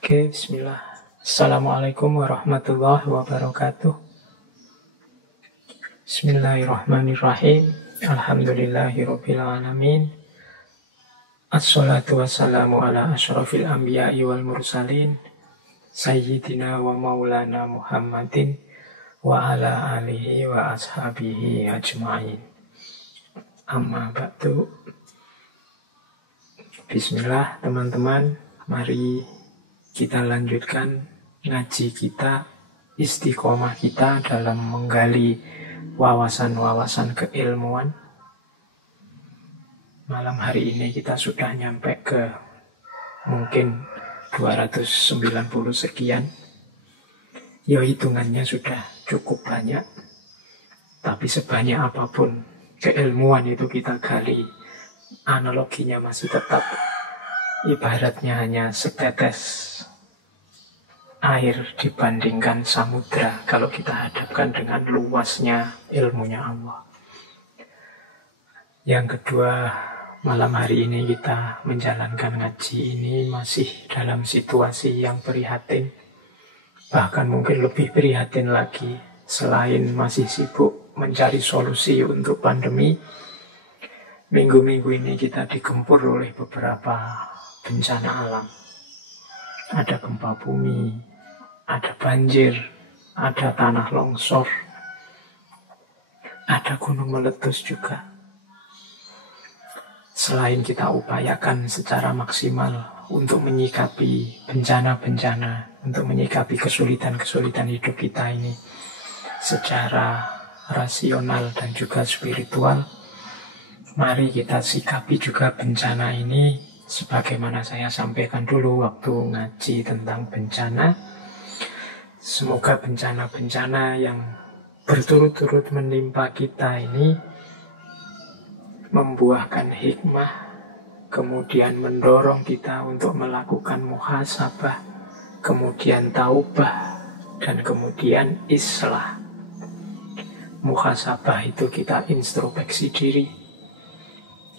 Oke, bismillah. Assalamualaikum warahmatullahi wabarakatuh. Bismillahirrahmanirrahim. Alhamdulillahirabbil alamin. Assalatu wassalamu ala asyrafil anbiya'i wal mursalin. Sayyidina wa maulana Muhammadin wa ala alihi wa ashabihi ajma'in. Amma ba'du. Bismillah teman-teman, mari kita lanjutkan ngaji kita, istiqomah kita dalam menggali wawasan-wawasan keilmuan. Malam hari ini kita sudah nyampe ke mungkin 290 sekian. Ya hitungannya sudah cukup banyak. Tapi sebanyak apapun keilmuan itu kita gali, analoginya masih tetap ibaratnya hanya setetes air dibandingkan samudra kalau kita hadapkan dengan luasnya ilmunya Allah. Yang kedua, malam hari ini kita menjalankan ngaji ini masih dalam situasi yang prihatin. Bahkan mungkin lebih prihatin lagi, selain masih sibuk mencari solusi untuk pandemi, minggu-minggu ini kita digempur oleh beberapa bencana alam. Ada gempa bumi, ada banjir, ada tanah longsor, ada gunung meletus juga. Selain kita upayakan secara maksimal untuk menyikapi bencana-bencana, untuk menyikapi kesulitan-kesulitan hidup kita ini secara rasional dan juga spiritual, mari kita sikapi juga bencana ini sebagaimana saya sampaikan dulu waktu ngaji tentang bencana. Semoga bencana-bencana yang berturut-turut menimpa kita ini membuahkan hikmah, kemudian mendorong kita untuk melakukan muhasabah, kemudian taubah, dan kemudian islah. Muhasabah itu kita introspeksi diri.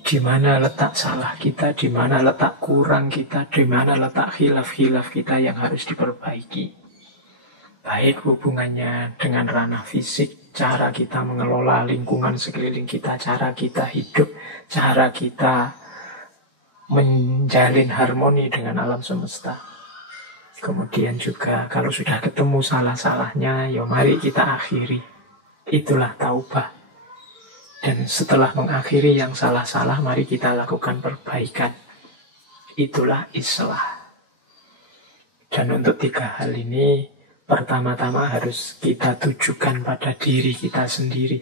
Di mana letak salah kita, di mana letak kurang kita, di mana letak khilaf-khilaf kita yang harus diperbaiki. Baik hubungannya dengan ranah fisik, cara kita mengelola lingkungan sekeliling kita, cara kita hidup, cara kita menjalin harmoni dengan alam semesta. Kemudian juga kalau sudah ketemu salah-salahnya, ya mari kita akhiri. Itulah taubah. Dan setelah mengakhiri yang salah-salah, mari kita lakukan perbaikan. Itulah islah. Dan untuk 3 hal ini, pertama-tama harus kita tujukan pada diri kita sendiri.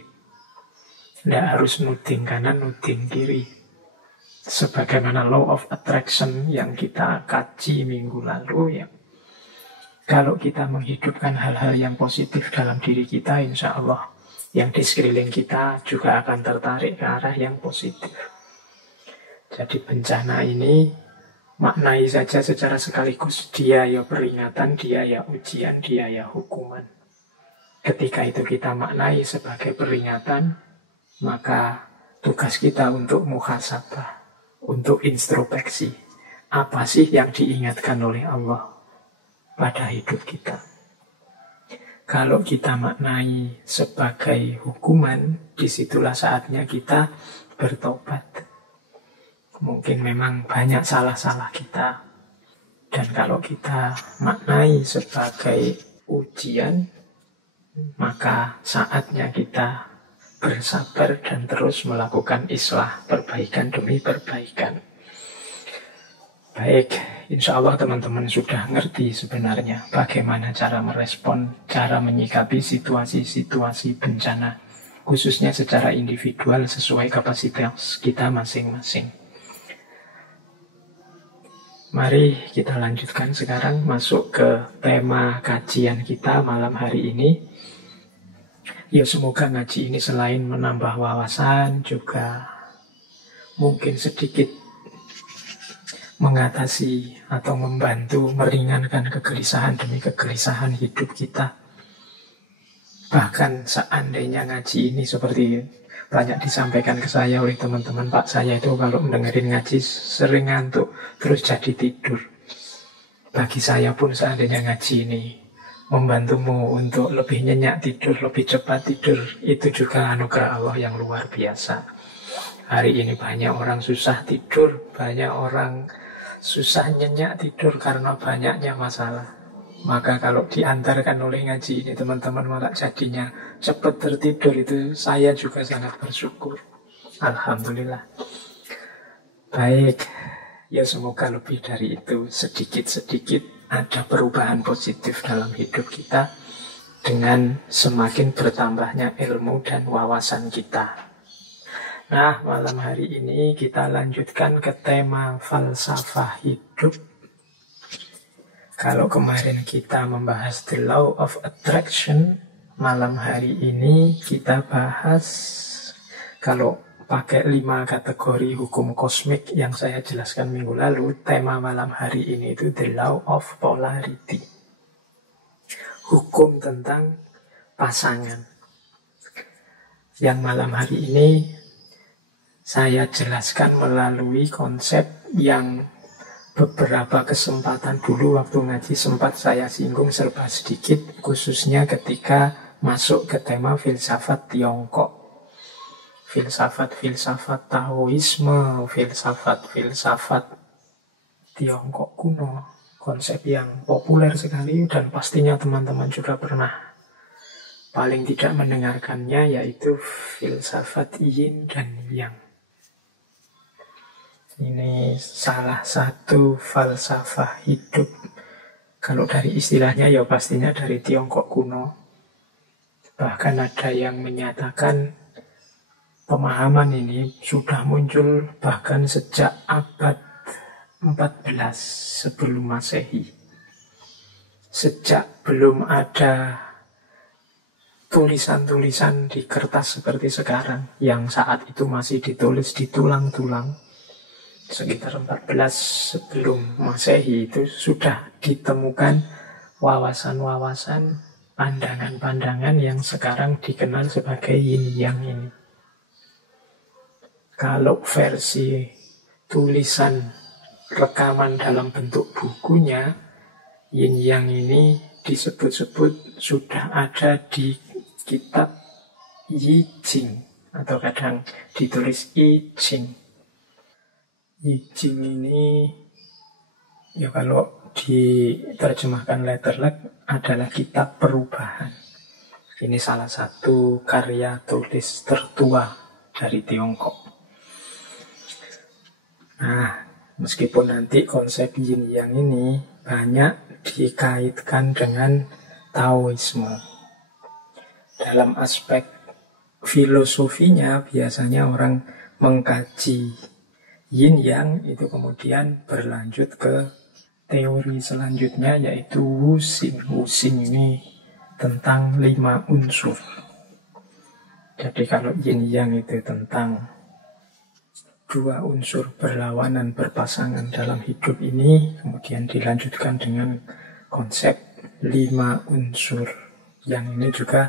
Tidak harus nuding kanan, nuding kiri. Sebagaimana law of attraction yang kita kaji minggu lalu, ya. Kalau kita menghidupkan hal-hal yang positif dalam diri kita, insya Allah yang di sekeliling kita juga akan tertarik ke arah yang positif. Jadi bencana ini maknai saja secara sekaligus, dia ya peringatan, dia ya ujian, dia ya hukuman. Ketika itu kita maknai sebagai peringatan, maka tugas kita untuk muhasabah, untuk introspeksi. Apa sih yang diingatkan oleh Allah pada hidup kita? Kalau kita maknai sebagai hukuman, disitulah saatnya kita bertobat. Mungkin memang banyak salah-salah kita. Dan kalau kita maknai sebagai ujian, maka saatnya kita bersabar dan terus melakukan islah, perbaikan demi perbaikan. Baik, insya Allah teman-teman sudah ngerti sebenarnya bagaimana cara merespon, cara menyikapi situasi-situasi bencana, khususnya secara individual sesuai kapasitas kita masing-masing. Mari kita lanjutkan sekarang masuk ke tema kajian kita malam hari ini. Ya semoga ngaji ini selain menambah wawasan juga mungkin sedikit mengatasi atau membantu meringankan kegelisahan demi kegelisahan hidup kita. Bahkan seandainya ngaji ini seperti banyak disampaikan ke saya oleh teman-teman, Pak, saya itu kalau mendengarin ngaji sering ngantuk, terus jadi tidur. Bagi saya pun seandainya ngaji ini membantumu untuk lebih nyenyak tidur, lebih cepat tidur, itu juga anugerah Allah yang luar biasa. Hari ini banyak orang susah tidur, banyak orang susah nyenyak tidur karena banyaknya masalah. Maka kalau diantarkan oleh ngaji ini teman-teman malah jadinya cepat tertidur, itu saya juga sangat bersyukur. Alhamdulillah. Baik, ya semoga lebih dari itu, sedikit-sedikit ada perubahan positif dalam hidup kita dengan semakin bertambahnya ilmu dan wawasan kita. Nah, malam hari ini kita lanjutkan ke tema falsafah hidup. Kalau kemarin kita membahas the law of attraction, malam hari ini kita bahas, kalau pakai 5 kategori hukum kosmik yang saya jelaskan minggu lalu, tema malam hari ini itu the law of polarity. Hukum tentang pasangan. Yang malam hari ini saya jelaskan melalui konsep yang beberapa kesempatan dulu waktu ngaji sempat saya singgung serba sedikit, khususnya ketika masuk ke tema filsafat Tiongkok. Filsafat Taoisme, filsafat Tiongkok kuno. Konsep yang populer sekali dan pastinya teman-teman juga pernah paling tidak mendengarkannya, yaitu filsafat Yin dan Yang. Ini salah satu falsafah hidup. Kalau dari istilahnya ya pastinya dari Tiongkok kuno. Bahkan ada yang menyatakan pemahaman ini sudah muncul bahkan sejak abad 14 sebelum Masehi. Sejak belum ada tulisan-tulisan di kertas seperti sekarang, yang saat itu masih ditulis di tulang-tulang. Sekitar 14 sebelum Masehi itu sudah ditemukan wawasan-wawasan, pandangan-pandangan yang sekarang dikenal sebagai yin yang ini. Kalau versi tulisan rekaman dalam bentuk bukunya, yin yang ini disebut-sebut sudah ada di kitab I Ching, atau kadang ditulis I Ching. I Ching ini ya kalau diterjemahkan letterlek adalah kitab perubahan. Ini salah satu karya tulis tertua dari Tiongkok. Nah, meskipun nanti konsep yin yang ini banyak dikaitkan dengan Taoisme. Dalam aspek filosofinya biasanya orang mengkaji yin yang itu kemudian berlanjut ke teori selanjutnya, yaitu wuxing. Wuxing ini tentang 5 unsur. Jadi kalau yin yang itu tentang 2 unsur berlawanan berpasangan dalam hidup ini, kemudian dilanjutkan dengan konsep 5 unsur. Yang ini juga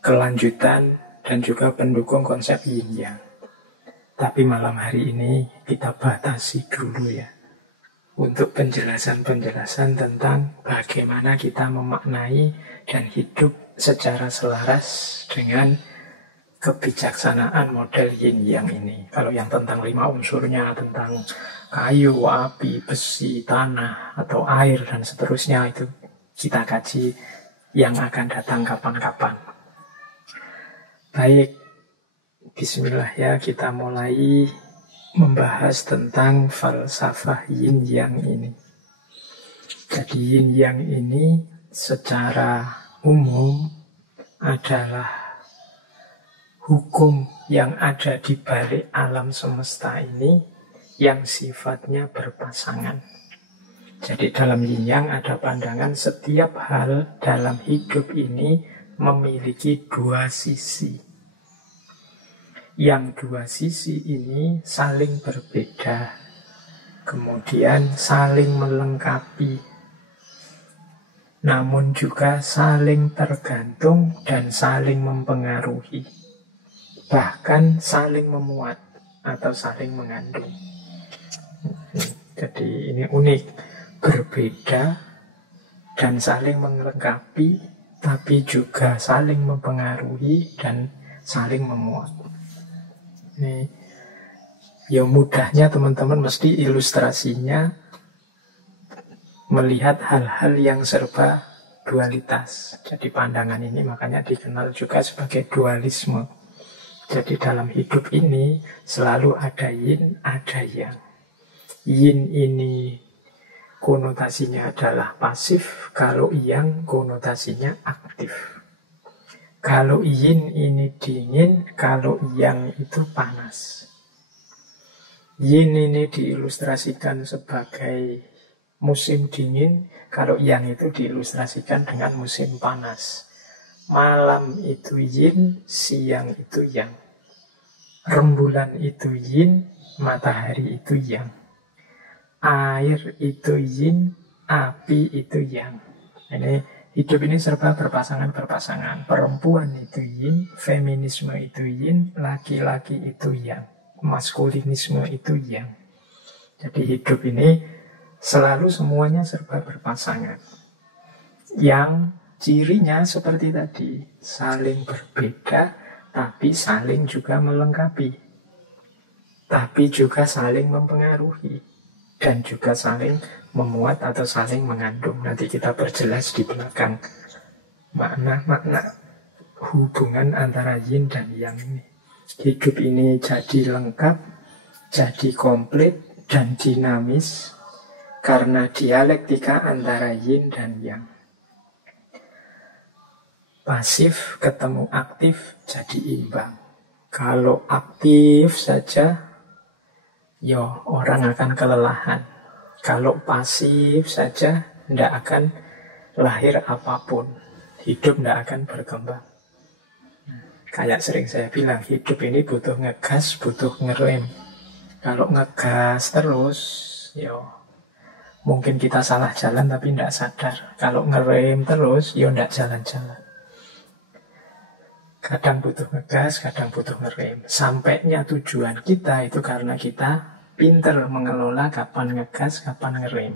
kelanjutan dan juga pendukung konsep yin yang. Tapi malam hari ini kita batasi dulu ya, untuk penjelasan-penjelasan tentang bagaimana kita memaknai dan hidup secara selaras dengan kebijaksanaan model yin yang ini. Kalau yang tentang 5 unsurnya, tentang kayu, api, besi, tanah, atau air, dan seterusnya, itu kita kaji yang akan datang kapan-kapan. Baik, bismillah ya, kita mulai membahas tentang falsafah yin yang ini. Jadi yin yang ini secara umum adalah hukum yang ada di balik alam semesta ini yang sifatnya berpasangan. Jadi dalam yin yang ada pandangan setiap hal dalam hidup ini memiliki 2 sisi. Yang 2 sisi ini saling berbeda, kemudian saling melengkapi, namun juga saling tergantung dan saling mempengaruhi, bahkan saling memuat atau saling mengandung. Jadi ini unik. berbeda dan saling melengkapi, tapi juga saling mempengaruhi dan saling memuat. Ini ya mudahnya teman-teman mesti ilustrasinya melihat hal-hal yang serba dualitas. Jadi pandangan ini makanya dikenal juga sebagai dualisme. Jadi dalam hidup ini selalu ada yin, ada yang. Yin ini konotasinya adalah pasif, kalau yang konotasinya aktif. Kalau yin ini dingin, kalau yang itu panas. Yin ini diilustrasikan sebagai musim dingin, kalau yang itu diilustrasikan dengan musim panas. Malam itu yin, siang itu yang. Rembulan itu yin, matahari itu yang. Air itu yin, api itu yang. Ini hidup ini serba berpasangan-berpasangan. Perempuan itu yin, feminisme itu yin, laki-laki itu yang, maskulinisme itu yang. Jadi hidup ini selalu semuanya serba berpasangan. Yang cirinya seperti tadi, saling berbeda, tapi saling juga melengkapi. Tapi juga saling mempengaruhi. Dan juga saling memuat atau saling mengandung. Nanti kita perjelas di belakang makna-makna hubungan antara yin dan yang ini. Hidup ini jadi lengkap, jadi komplit, dan dinamis karena dialektika antara yin dan yang. Pasif ketemu aktif jadi imbang. Kalau aktif saja, ya orang akan kelelahan. Kalau pasif saja, tidak akan lahir apapun. Hidup tidak akan berkembang. Kayak sering saya bilang, hidup ini butuh ngegas, butuh ngerem. Kalau ngegas terus, ya mungkin kita salah jalan tapi tidak sadar. Kalau ngerem terus, ya tidak jalan-jalan. Kadang butuh ngegas, kadang butuh ngerem. Sampainya tujuan kita itu karena kita pinter mengelola kapan ngegas, kapan ngerem.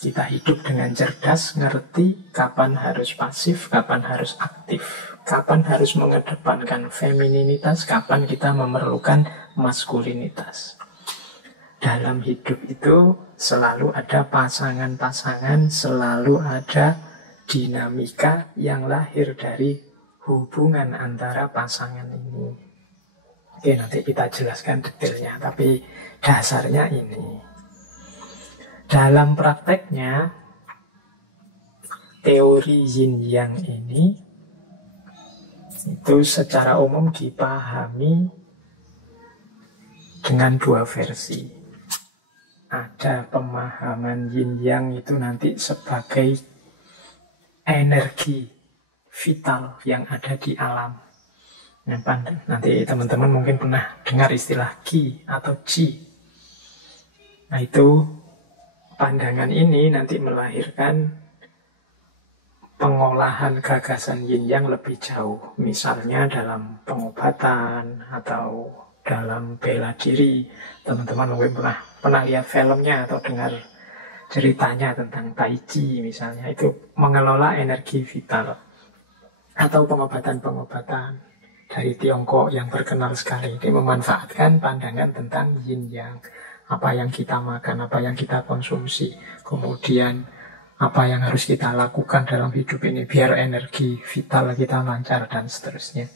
Kita hidup dengan cerdas, ngerti kapan harus pasif, kapan harus aktif. Kapan harus mengedepankan femininitas, kapan kita memerlukan maskulinitas. Dalam hidup itu selalu ada pasangan-pasangan, selalu ada dinamika yang lahir dari hubungan antara pasangan ini. Oke, nanti kita jelaskan detailnya, tapi dasarnya ini. Dalam prakteknya, teori yin yang ini itu secara umum dipahami dengan dua versi. Ada pemahaman yin yang itu nanti sebagai energi vital yang ada di alam. Nanti teman-teman mungkin pernah dengar istilah Qi atau Qi. Nah itu pandangan ini nanti melahirkan pengolahan gagasan yin yang lebih jauh. Misalnya dalam pengobatan atau dalam bela diri. Teman-teman mungkin pernah lihat filmnya atau dengar ceritanya tentang Tai Chi misalnya. Itu mengelola energi vital. Atau pengobatan-pengobatan dari Tiongkok yang terkenal sekali. Ini memanfaatkan pandangan tentang yin yang. Apa yang kita makan, apa yang kita konsumsi. Kemudian apa yang harus kita lakukan dalam hidup ini biar energi vital kita lancar dan seterusnya.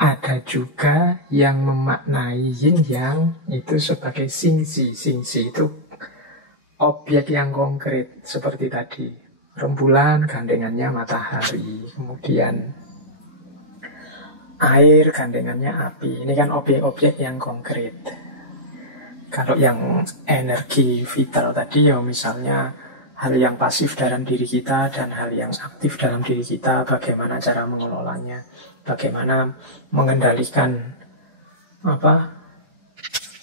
Ada juga yang memaknai yin yang itu sebagai xingxi. Xingxi itu objek yang konkret seperti tadi. Rembulan gandengannya matahari, kemudian air gandengannya api. Ini kan objek-objek yang konkret. Kalau yang energi vital tadi ya misalnya hal yang pasif dalam diri kita dan hal yang aktif dalam diri kita, bagaimana cara mengelolanya, bagaimana mengendalikan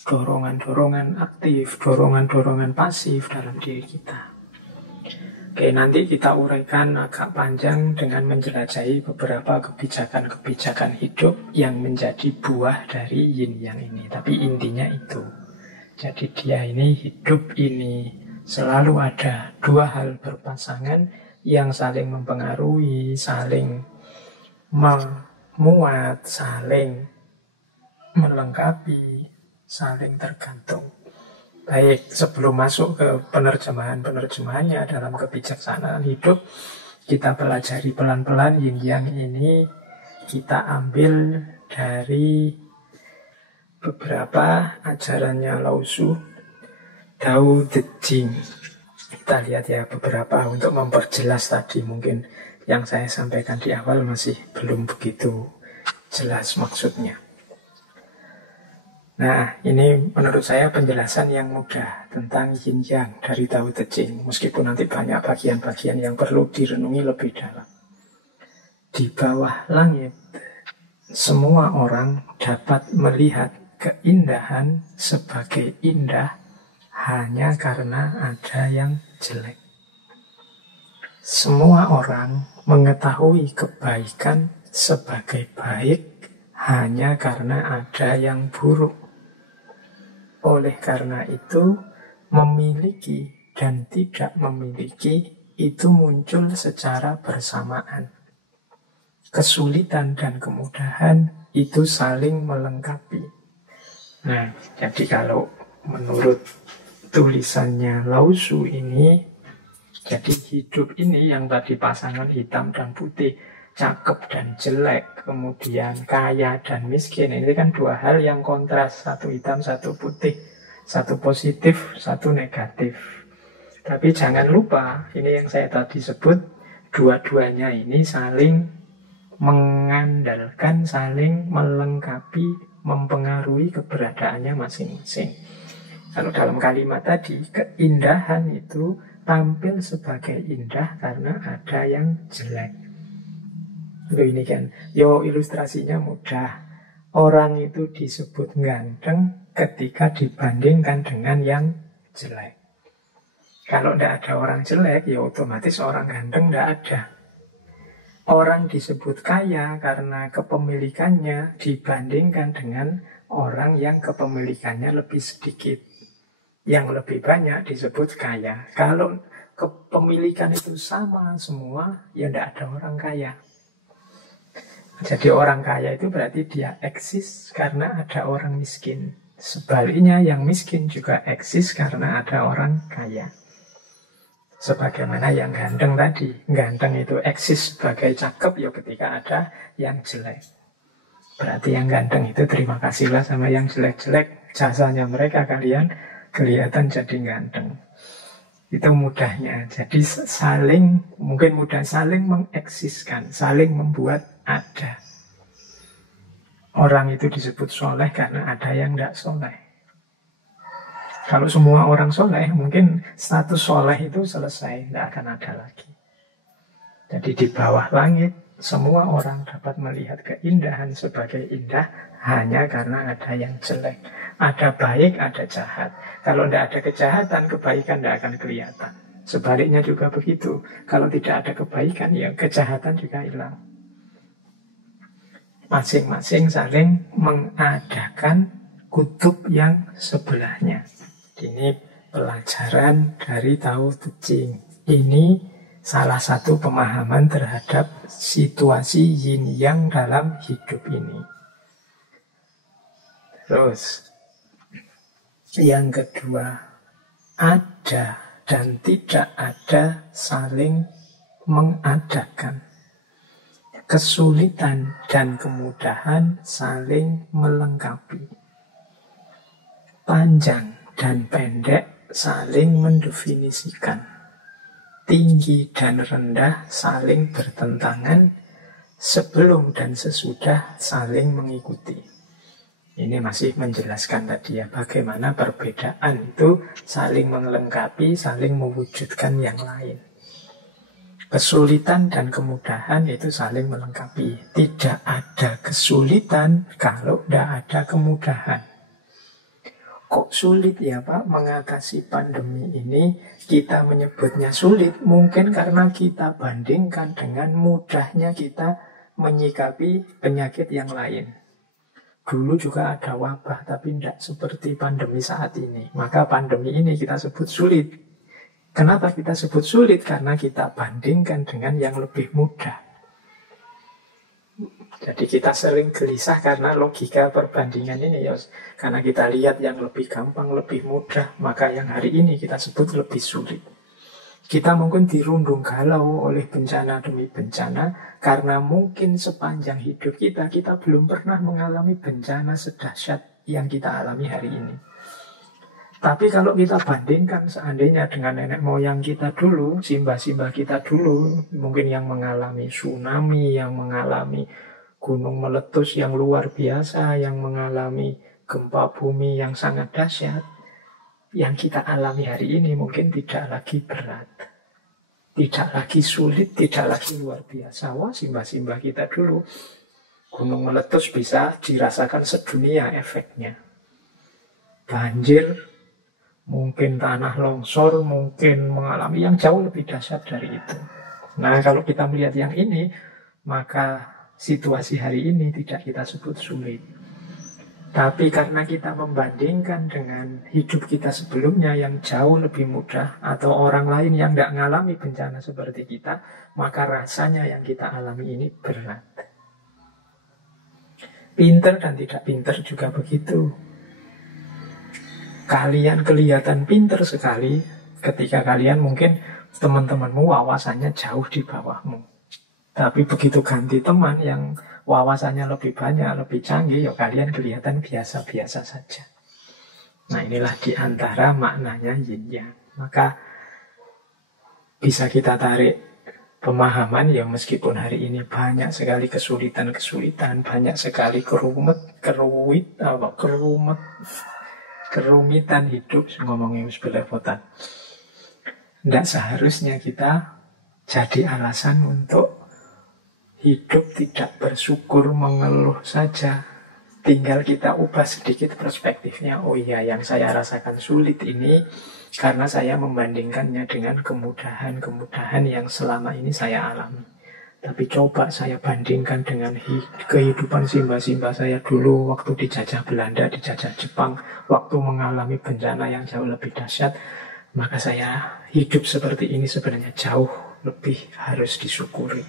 dorongan-dorongan aktif, dorongan-dorongan pasif dalam diri kita. Oke, nanti kita uraikan agak panjang dengan menjelajahi beberapa kebijakan-kebijakan hidup yang menjadi buah dari yin yang ini. Tapi intinya itu. Jadi dia ini hidup ini Selalu ada dua hal berpasangan yang saling mempengaruhi, saling memuat, saling melengkapi, saling tergantung. Baik, sebelum masuk ke penerjemahan-penerjemahannya dalam kebijaksanaan hidup, kita pelajari pelan-pelan yin yang ini. Kita ambil dari beberapa ajarannya Lao Tzu, Tao Te Ching. Kita lihat ya beberapa untuk memperjelas tadi. Mungkin yang saya sampaikan di awal masih belum begitu jelas maksudnya. Nah, ini menurut saya penjelasan yang mudah tentang yin yang dari Tao Te Ching. Meskipun nanti banyak bagian-bagian yang perlu direnungi lebih dalam. Di bawah langit, semua orang dapat melihat keindahan sebagai indah hanya karena ada yang jelek. Semua orang mengetahui kebaikan sebagai baik hanya karena ada yang buruk. Oleh karena itu, memiliki dan tidak memiliki itu muncul secara bersamaan. Kesulitan dan kemudahan itu saling melengkapi. Nah, jadi kalau menurut tulisannya Lao Tzu ini, jadi hidup ini yang tadi pasangan hitam dan putih, cakep dan jelek, kemudian kaya dan miskin, ini kan dua hal yang kontras, satu hitam, satu putih, satu positif, satu negatif. Tapi jangan lupa, ini yang saya tadi sebut, dua-duanya ini saling mengandalkan, saling melengkapi, mempengaruhi keberadaannya masing-masing. Kalau dalam kalimat tadi, keindahan itu tampil sebagai indah karena ada yang jelek. Loh ini kan, ilustrasinya mudah. Orang itu disebut ganteng ketika dibandingkan dengan yang jelek. Kalau tidak ada orang jelek, ya otomatis orang ganteng tidak ada. Orang disebut kaya karena kepemilikannya dibandingkan dengan orang yang kepemilikannya lebih sedikit. Yang lebih banyak disebut kaya. Kalau kepemilikan itu sama semua, ya tidak ada orang kaya. Jadi orang kaya itu berarti dia eksis karena ada orang miskin. Sebaliknya yang miskin juga eksis karena ada orang kaya. Sebagaimana yang ganteng tadi. Ganteng itu eksis sebagai cakep ya ketika ada yang jelek. Berarti yang ganteng itu terima kasihlah sama yang jelek-jelek. Jasanya mereka kalian kelihatan jadi ganteng. Itu mudahnya. Jadi mungkin mudah saling mengeksiskan, saling membuat ada. Orang itu disebut soleh karena ada yang tidak soleh. Kalau semua orang soleh, mungkin status soleh itu selesai, tidak akan ada lagi. Jadi di bawah langit, semua orang dapat melihat keindahan sebagai indah hanya karena ada yang jelek. Ada baik, ada jahat. Kalau tidak ada kejahatan, kebaikan tidak akan kelihatan. Sebaliknya juga begitu. Kalau tidak ada kebaikan, ya kejahatan juga hilang. Masing-masing saling mengadakan kutub yang sebelahnya. Ini pelajaran dari Tao Te Ching. Ini salah satu pemahaman terhadap situasi yin yang dalam hidup ini. Terus yang kedua, ada dan tidak ada saling mengadakan. Kesulitan dan kemudahan saling melengkapi. Panjang dan pendek saling mendefinisikan. Tinggi dan rendah saling bertentangan. Sebelum dan sesudah saling mengikuti. Ini masih menjelaskan tadi ya, bagaimana perbedaan itu saling melengkapi, saling mewujudkan yang lain. Kesulitan dan kemudahan itu saling melengkapi. Tidak ada kesulitan kalau tidak ada kemudahan. Kok sulit ya Pak mengatasi pandemi ini? Kita menyebutnya sulit mungkin karena kita bandingkan dengan mudahnya kita menyikapi penyakit yang lain. Dulu juga ada wabah tapi tidak seperti pandemi saat ini. Maka pandemi ini kita sebut sulit. Kenapa kita sebut sulit? Karena kita bandingkan dengan yang lebih mudah. Jadi kita sering gelisah karena logika perbandingan ini ya. Karena kita lihat yang lebih gampang, lebih mudah, maka yang hari ini kita sebut lebih sulit. Kita mungkin dirundung galau oleh bencana demi bencana, karena mungkin sepanjang hidup kita belum pernah mengalami bencana sedahsyat yang kita alami hari ini. Tapi kalau kita bandingkan seandainya dengan nenek moyang kita dulu, simbah-simbah kita dulu, mungkin yang mengalami tsunami, yang mengalami gunung meletus yang luar biasa, yang mengalami gempa bumi yang sangat dahsyat, yang kita alami hari ini mungkin tidak lagi berat, tidak lagi sulit, tidak lagi luar biasa. Wah, simbah-simbah kita dulu, gunung meletus bisa dirasakan sedunia efeknya. Banjir, mungkin tanah longsor, mungkin mengalami yang jauh lebih dahsyat dari itu. Nah, kalau kita melihat yang ini, maka situasi hari ini tidak kita sebut sulit. Tapi karena kita membandingkan dengan hidup kita sebelumnya yang jauh lebih mudah, atau orang lain yang tidak mengalami bencana seperti kita, maka rasanya yang kita alami ini berat. Pinter dan tidak pinter juga begitu. Kalian kelihatan pinter sekali ketika kalian mungkin teman-temanmu wawasannya jauh di bawahmu. Tapi begitu ganti teman yang wawasannya lebih banyak, lebih canggih, ya kalian kelihatan biasa-biasa saja. Nah, inilah di antara maknanya yin yang. Maka bisa kita tarik pemahaman ya, meskipun hari ini banyak sekali kesulitan-kesulitan, banyak sekali kerumitan hidup, ngomongnya harus belepotan. Tidak seharusnya kita jadi alasan untuk hidup tidak bersyukur, mengeluh saja. Tinggal kita ubah sedikit perspektifnya. Oh iya, yang saya rasakan sulit ini karena saya membandingkannya dengan kemudahan-kemudahan yang selama ini saya alami. Tapi coba saya bandingkan dengan kehidupan simbah-simbah saya dulu waktu dijajah Belanda, dijajah Jepang, waktu mengalami bencana yang jauh lebih dahsyat, maka saya hidup seperti ini sebenarnya jauh lebih harus disyukuri.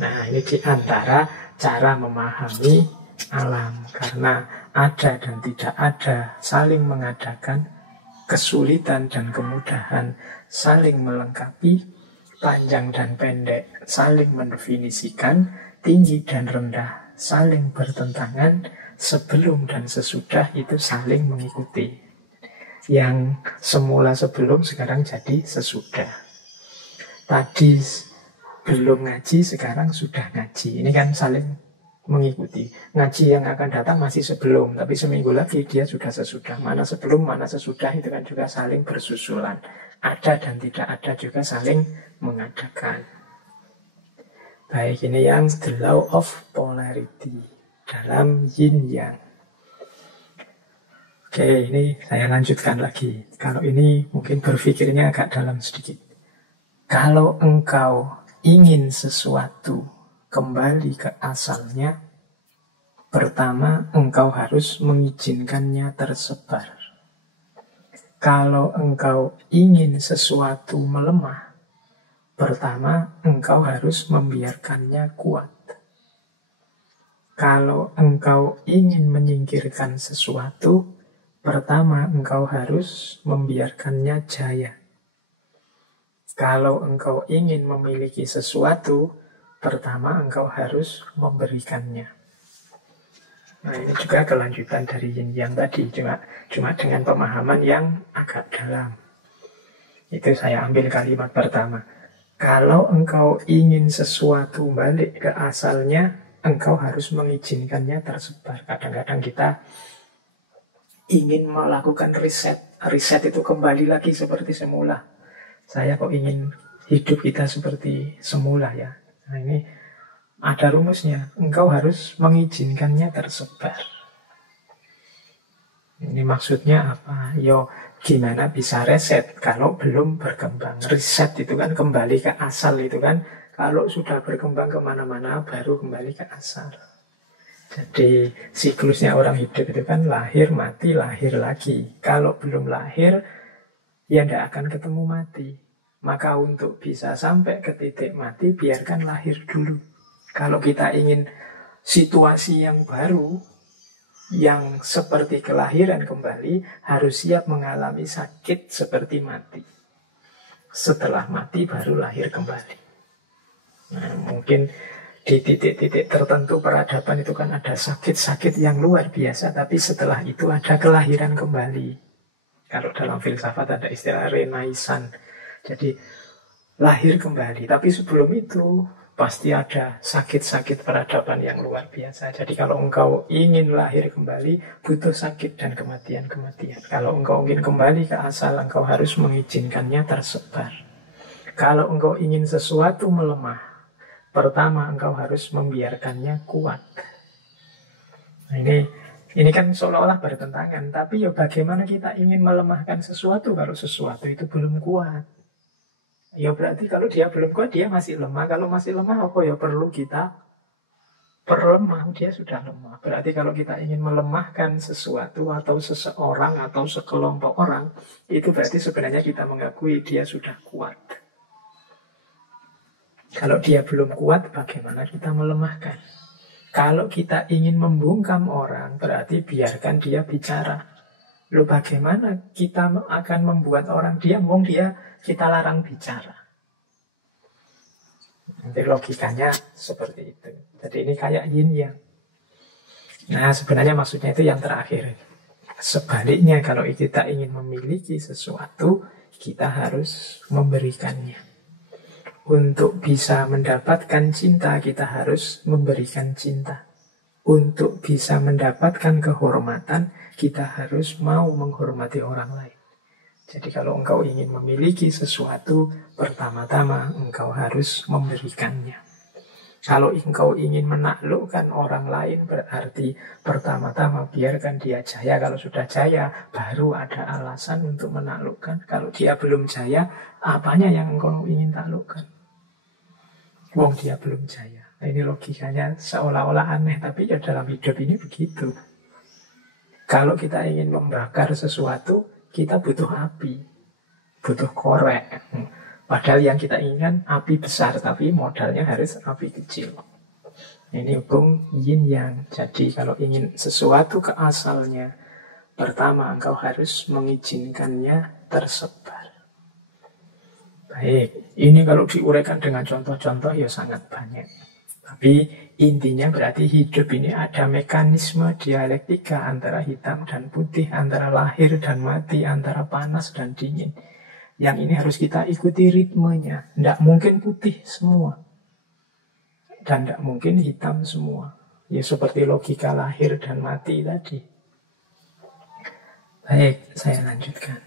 Nah, ini di antara cara memahami alam. Karena ada dan tidak ada, saling mengadakan, kesulitan dan kemudahan saling melengkapi, panjang dan pendek saling mendefinisikan, tinggi dan rendah saling bertentangan, sebelum dan sesudah itu saling mengikuti. Yang semula sebelum sekarang jadi sesudah. Tadi belum ngaji, sekarang sudah ngaji. Ini kan saling mengikuti. Ngaji yang akan datang masih sebelum, tapi seminggu lagi dia sudah sesudah. Mana sebelum, mana sesudah, itu kan juga saling bersusulan. Ada dan tidak ada juga saling mengadakan. Baik, ini yang the law of polarity dalam yin yang. Oke, ini saya lanjutkan lagi. Kalau ini mungkin berpikirnya agak dalam sedikit. Kalau engkau ingin sesuatu kembali ke asalnya, pertama engkau harus mengizinkannya tersebar. Kalau engkau ingin sesuatu melemah, pertama engkau harus membiarkannya kuat. Kalau engkau ingin menyingkirkan sesuatu, pertama engkau harus membiarkannya jaya. Kalau engkau ingin memiliki sesuatu, pertama engkau harus memberikannya. Nah, ini juga kelanjutan dari yin yang tadi, cuma dengan pemahaman yang agak dalam. Itu saya ambil kalimat pertama. Kalau engkau ingin sesuatu balik ke asalnya, engkau harus mengizinkannya tersebar. Kadang-kadang kita ingin melakukan riset. Riset itu kembali lagi seperti semula. Saya kok ingin hidup kita seperti semula ya. Nah, ini ada rumusnya. Engkau harus mengizinkannya tersebar. Ini maksudnya apa? Yo, gimana bisa reset kalau belum berkembang? Riset itu kan kembali ke asal itu kan. Kalau sudah berkembang kemana-mana baru kembali ke asal. Jadi siklusnya orang hidup itu kan lahir, mati, lahir lagi. Kalau belum lahir, ya tidak akan ketemu mati. Maka untuk bisa sampai ke titik mati, biarkan lahir dulu. Kalau kita ingin situasi yang baru, yang seperti kelahiran kembali, harus siap mengalami sakit seperti mati. Setelah mati baru lahir kembali. Nah, mungkin di titik-titik tertentu peradaban itu kan ada sakit-sakit yang luar biasa, tapi setelah itu ada kelahiran kembali. Kalau dalam filsafat ada istilah renaisan. Jadi lahir kembali. Tapi sebelum itu pasti ada sakit-sakit peradaban yang luar biasa. Jadi kalau engkau ingin lahir kembali, butuh sakit dan kematian-kematian. Kalau engkau ingin kembali ke asal, engkau harus mengizinkannya tersebar. Kalau engkau ingin sesuatu melemah, pertama engkau harus membiarkannya kuat. Nah, ini kan seolah-olah bertentangan. Tapi ya bagaimana kita ingin melemahkan sesuatu kalau sesuatu itu belum kuat? Ya berarti kalau dia belum kuat, dia masih lemah. Kalau masih lemah, apa ya perlu kita perlemah? Dia sudah lemah. Berarti kalau kita ingin melemahkan sesuatu atau seseorang atau sekelompok orang, itu berarti sebenarnya kita mengakui dia sudah kuat. Kalau dia belum kuat, bagaimana kita melemahkan? Kalau kita ingin membungkam orang, berarti biarkan dia bicara. Loh bagaimana kita akan membuat orang diam, dia kita larang bicara. Nanti logikanya seperti itu. Jadi ini kayak yin yang. Nah sebenarnya maksudnya itu yang terakhir. Sebaliknya kalau kita ingin memiliki sesuatu, kita harus memberikannya. Untuk bisa mendapatkan cinta, kita harus memberikan cinta. Untuk bisa mendapatkan kehormatan, kita harus mau menghormati orang lain. Jadi kalau engkau ingin memiliki sesuatu, pertama-tama engkau harus memberikannya. Kalau engkau ingin menaklukkan orang lain, berarti pertama-tama biarkan dia jaya. Kalau sudah jaya, baru ada alasan untuk menaklukkan. Kalau dia belum jaya, apanya yang engkau ingin taklukkan? Wong dia belum jaya. Nah, ini logikanya seolah-olah aneh, tapi ya dalam hidup ini begitu. Kalau kita ingin membakar sesuatu, kita butuh api, butuh korek. Padahal yang kita inginkan api besar, tapi modalnya harus api kecil. Ini hukum yin yang. Jadi kalau ingin sesuatu ke asalnya, pertama engkau harus mengizinkannya tersebar. Baik, ini kalau diuraikan dengan contoh-contoh ya sangat banyak. Tapi intinya berarti hidup ini ada mekanisme dialektika antara hitam dan putih, antara lahir dan mati, antara panas dan dingin. Yang ini harus kita ikuti ritmenya. Tidak mungkin putih semua. Dan tidak mungkin hitam semua. Ya seperti logika lahir dan mati tadi. Baik, saya lanjutkan.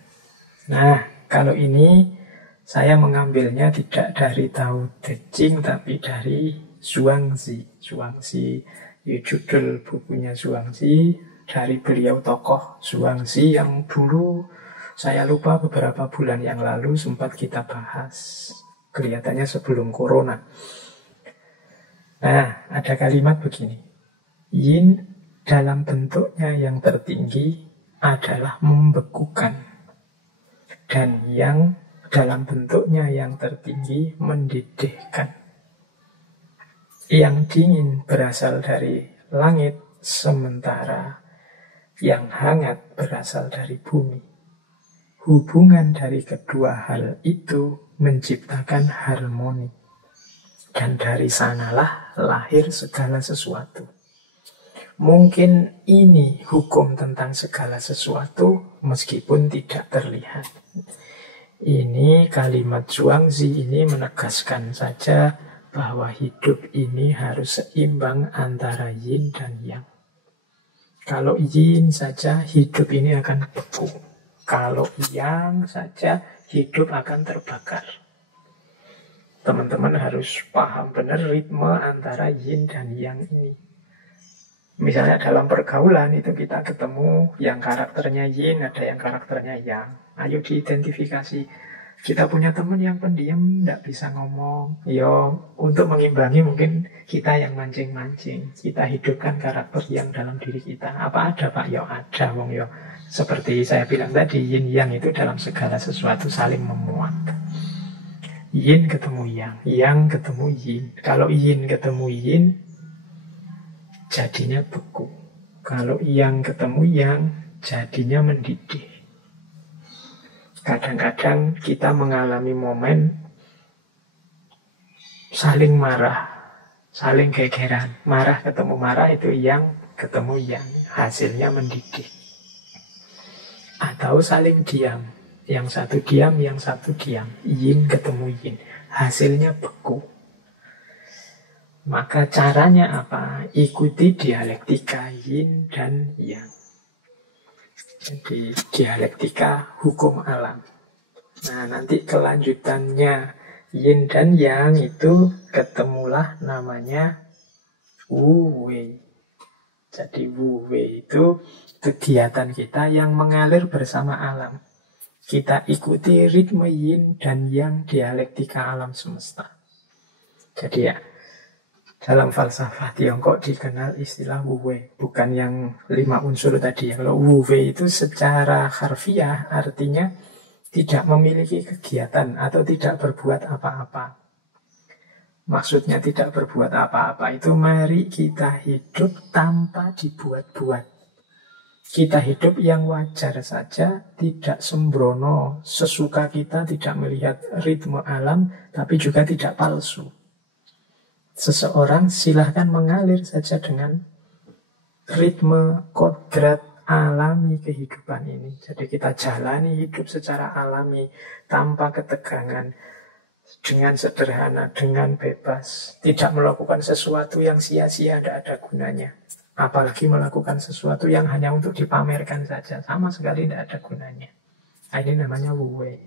Nah, kalau ini saya mengambilnya tidak dari Tao Te Ching, tapi dari Zhuangzi. Zhuangzi, ya judul bukunya Zhuangzi, dari beliau tokoh Zhuangzi yang dulu saya lupa beberapa bulan yang lalu sempat kita bahas. Kelihatannya sebelum corona. Nah, ada kalimat begini. Yin dalam bentuknya yang tertinggi adalah membekukan. Dan yang dalam bentuknya yang tertinggi mendidihkan. Yang dingin berasal dari langit, sementara yang hangat berasal dari bumi. Hubungan dari kedua hal itu menciptakan harmoni. Dan dari sanalah lahir segala sesuatu. Mungkin ini hukum tentang segala sesuatu meskipun tidak terlihat. Ini kalimat Zhuangzi ini menegaskan saja bahwa hidup ini harus seimbang antara yin dan yang. Kalau yin saja, hidup ini akan beku. Kalau yang saja, hidup akan terbakar. Teman-teman harus paham benar ritme antara yin dan yang ini. Misalnya dalam pergaulan itu kita ketemu yang karakternya yin, ada yang karakternya yang. Ayo diidentifikasi. Kita punya teman yang pendiam, tidak bisa ngomong. Yo, untuk mengimbangi mungkin kita yang mancing-mancing. Kita hidupkan karakter yang dalam diri kita. Apa ada Pak? Yo ada, wong yo. Seperti saya bilang tadi, yin yang itu dalam segala sesuatu saling memuat. Yin ketemu yang ketemu yin. Kalau yin ketemu yin, jadinya beku. Kalau yang ketemu yang, jadinya mendidih. Kadang-kadang kita mengalami momen saling marah, saling gegeran. Marah ketemu marah itu yang ketemu yang. Hasilnya mendidih. Atau saling diam. Yang satu diam, yang satu diam. Yin ketemu yin. Hasilnya beku. Maka caranya apa? Ikuti dialektika yin dan yang. Jadi dialektika hukum alam. Nah, nanti kelanjutannya yin dan yang itu ketemulah namanya wu wei. Jadi wu wei itu kegiatan kita yang mengalir bersama alam. Kita ikuti ritme yin dan yang dialektika alam semesta. Jadi ya, dalam falsafah Tiongkok dikenal istilah wu wei. Bukan yang 5 unsur tadi. Kalau wu wei itu secara harfiah artinya tidak memiliki kegiatan atau tidak berbuat apa-apa. Maksudnya tidak berbuat apa-apa itu mari kita hidup tanpa dibuat-buat. Kita hidup yang wajar saja, tidak sembrono, sesuka kita, tidak melihat ritme alam, tapi juga tidak palsu. Seseorang silahkan mengalir saja dengan ritme kodrat alami kehidupan ini. Jadi kita jalani hidup secara alami, tanpa ketegangan, dengan sederhana, dengan bebas. Tidak melakukan sesuatu yang sia-sia, tidak ada gunanya. Apalagi melakukan sesuatu yang hanya untuk dipamerkan saja, sama sekali tidak ada gunanya. Nah, ini namanya wu wei.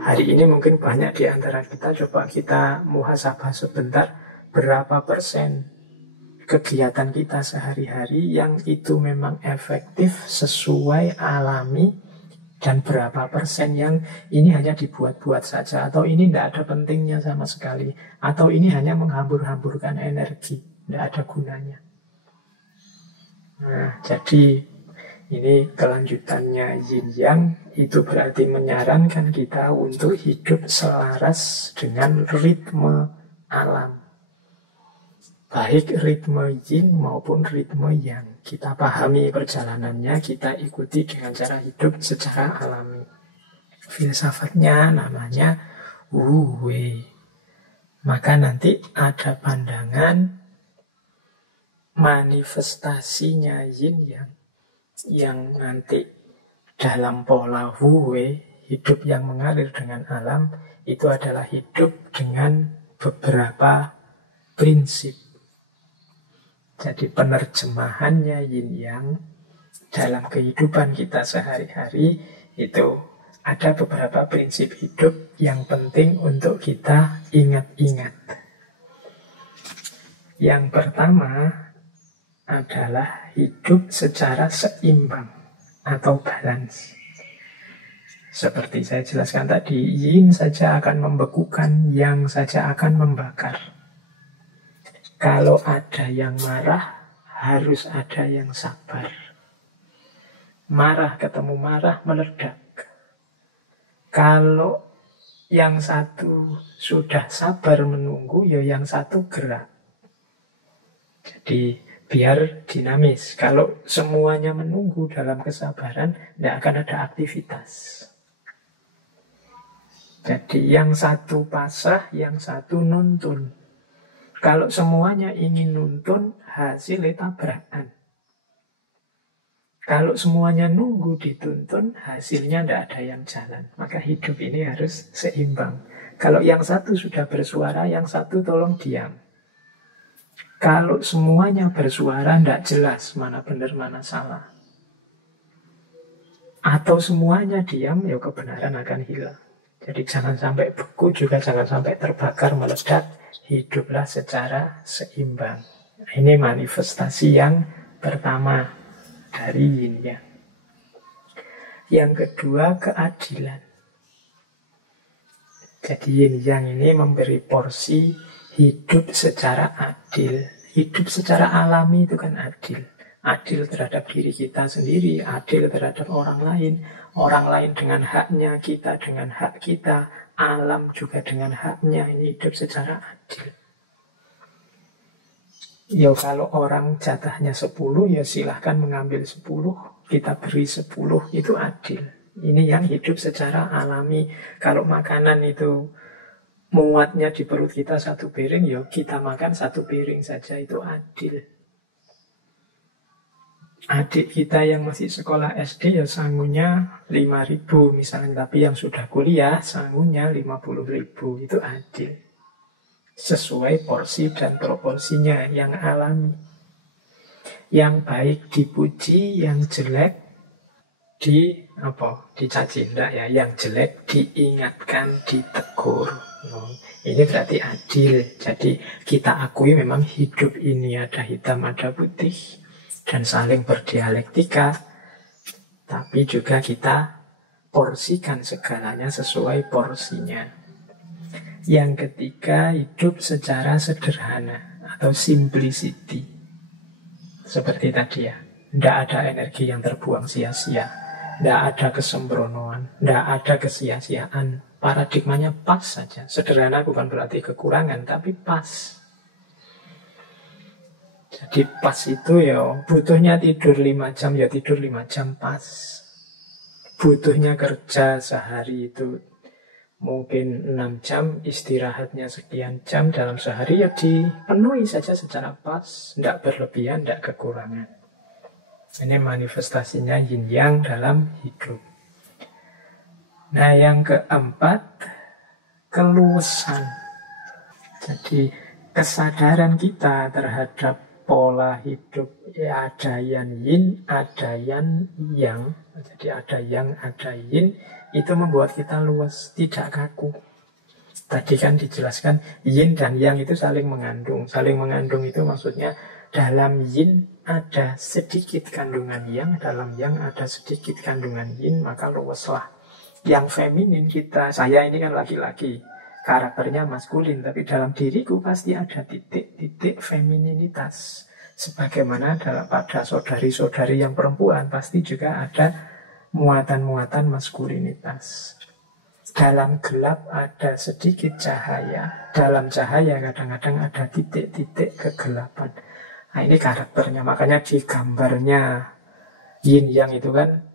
Hari ini mungkin banyak di antara kita, coba kita muhasabah sebentar, berapa persen kegiatan kita sehari-hari yang itu memang efektif, sesuai, alami, dan berapa persen yang ini hanya dibuat-buat saja, atau ini tidak ada pentingnya sama sekali, atau ini hanya menghambur-hamburkan energi, tidak ada gunanya. Nah, jadi ini kelanjutannya yin yang, itu berarti menyarankan kita untuk hidup selaras dengan ritme alam. Baik ritme yin maupun ritme yang. Kita pahami perjalanannya, kita ikuti dengan cara hidup secara alami. Filsafatnya namanya wu wei. Maka nanti ada pandangan manifestasinya yin yang nanti dalam pola wu wei, hidup yang mengalir dengan alam, itu adalah hidup dengan beberapa prinsip. Jadi penerjemahannya yin yang dalam kehidupan kita sehari-hari itu ada beberapa prinsip hidup yang penting untuk kita ingat-ingat. Yang pertama adalah hidup secara seimbang atau balance. Seperti saya jelaskan tadi, yin saja akan membekukan, yang saja akan membakar. Kalau ada yang marah, harus ada yang sabar. Marah ketemu marah, meledak. Kalau yang satu sudah sabar menunggu, ya yang satu gerak. Jadi biar dinamis. Kalau semuanya menunggu dalam kesabaran, tidak akan ada aktivitas. Jadi yang satu pasrah, yang satu nuntun. Kalau semuanya ingin nuntun, hasilnya tabrakan. Kalau semuanya nunggu dituntun, hasilnya tidak ada yang jalan. Maka hidup ini harus seimbang. Kalau yang satu sudah bersuara, yang satu tolong diam. Kalau semuanya bersuara, tidak jelas mana benar, mana salah. Atau semuanya diam, ya kebenaran akan hilang. Jadi jangan sampai beku, juga jangan sampai terbakar, meledak. Hiduplah secara seimbang. Ini manifestasi yang pertama dari yin yang. Yang kedua, keadilan. Jadi yin yang ini memberi porsi hidup secara adil. Hidup secara alami itu kan adil. Adil terhadap diri kita sendiri, adil terhadap orang lain dengan haknya, kita dengan hak kita, alam juga dengan haknya. Ini hidup secara adil. Ya kalau orang jatahnya 10, ya silahkan mengambil 10, kita beri 10, itu adil. Ini yang hidup secara alami. Kalau makanan itu muatnya di perut kita 1 piring, ya kita makan 1 piring saja, itu adil. Adik kita yang masih sekolah SD ya sangunya 5.000 misalnya, tapi yang sudah kuliah sangunya 50.000, itu adil. Sesuai porsi dan proporsinya yang alami. Yang baik dipuji, yang jelek dicaci, enggak ya, yang jelek diingatkan, ditegur. Ini berarti adil. Jadi kita akui memang hidup ini ada hitam, ada putih, dan saling berdialektika, tapi juga kita porsikan segalanya sesuai porsinya. Yang ketiga, hidup secara sederhana atau simplicity. Seperti tadi ya, tidak ada energi yang terbuang sia-sia, tidak ada kesembronoan, tidak ada kesia-siaan. Paradigmanya pas saja. Sederhana bukan berarti kekurangan, tapi pas. Jadi pas itu ya, butuhnya tidur 5 jam, ya tidur 5 jam pas. Butuhnya kerja sehari itu mungkin 6 jam, istirahatnya sekian jam dalam sehari, ya dipenuhi saja secara pas. Tidak berlebihan, tidak kekurangan. Ini manifestasinya yin yang dalam hidup. Nah yang keempat, keluasan. Jadi kesadaran kita terhadap pola hidup, ya ada yang yin, ada yang yang. Jadi ada yang, ada yin, itu membuat kita luas, tidak kaku. Tadi kan dijelaskan yin dan yang itu saling mengandung. Saling mengandung itu maksudnya dalam yin ada sedikit kandungan yang, dalam yang ada sedikit kandungan yin, maka luaslah. Yang feminin kita, saya ini kan laki-laki, karakternya maskulin, tapi dalam diriku pasti ada titik-titik femininitas. Sebagaimana pada saudari-saudari yang perempuan pasti juga ada muatan-muatan maskulinitas. Dalam gelap ada sedikit cahaya, dalam cahaya kadang-kadang ada titik-titik kegelapan. Nah ini karakternya, makanya di gambarnya yin yang itu kan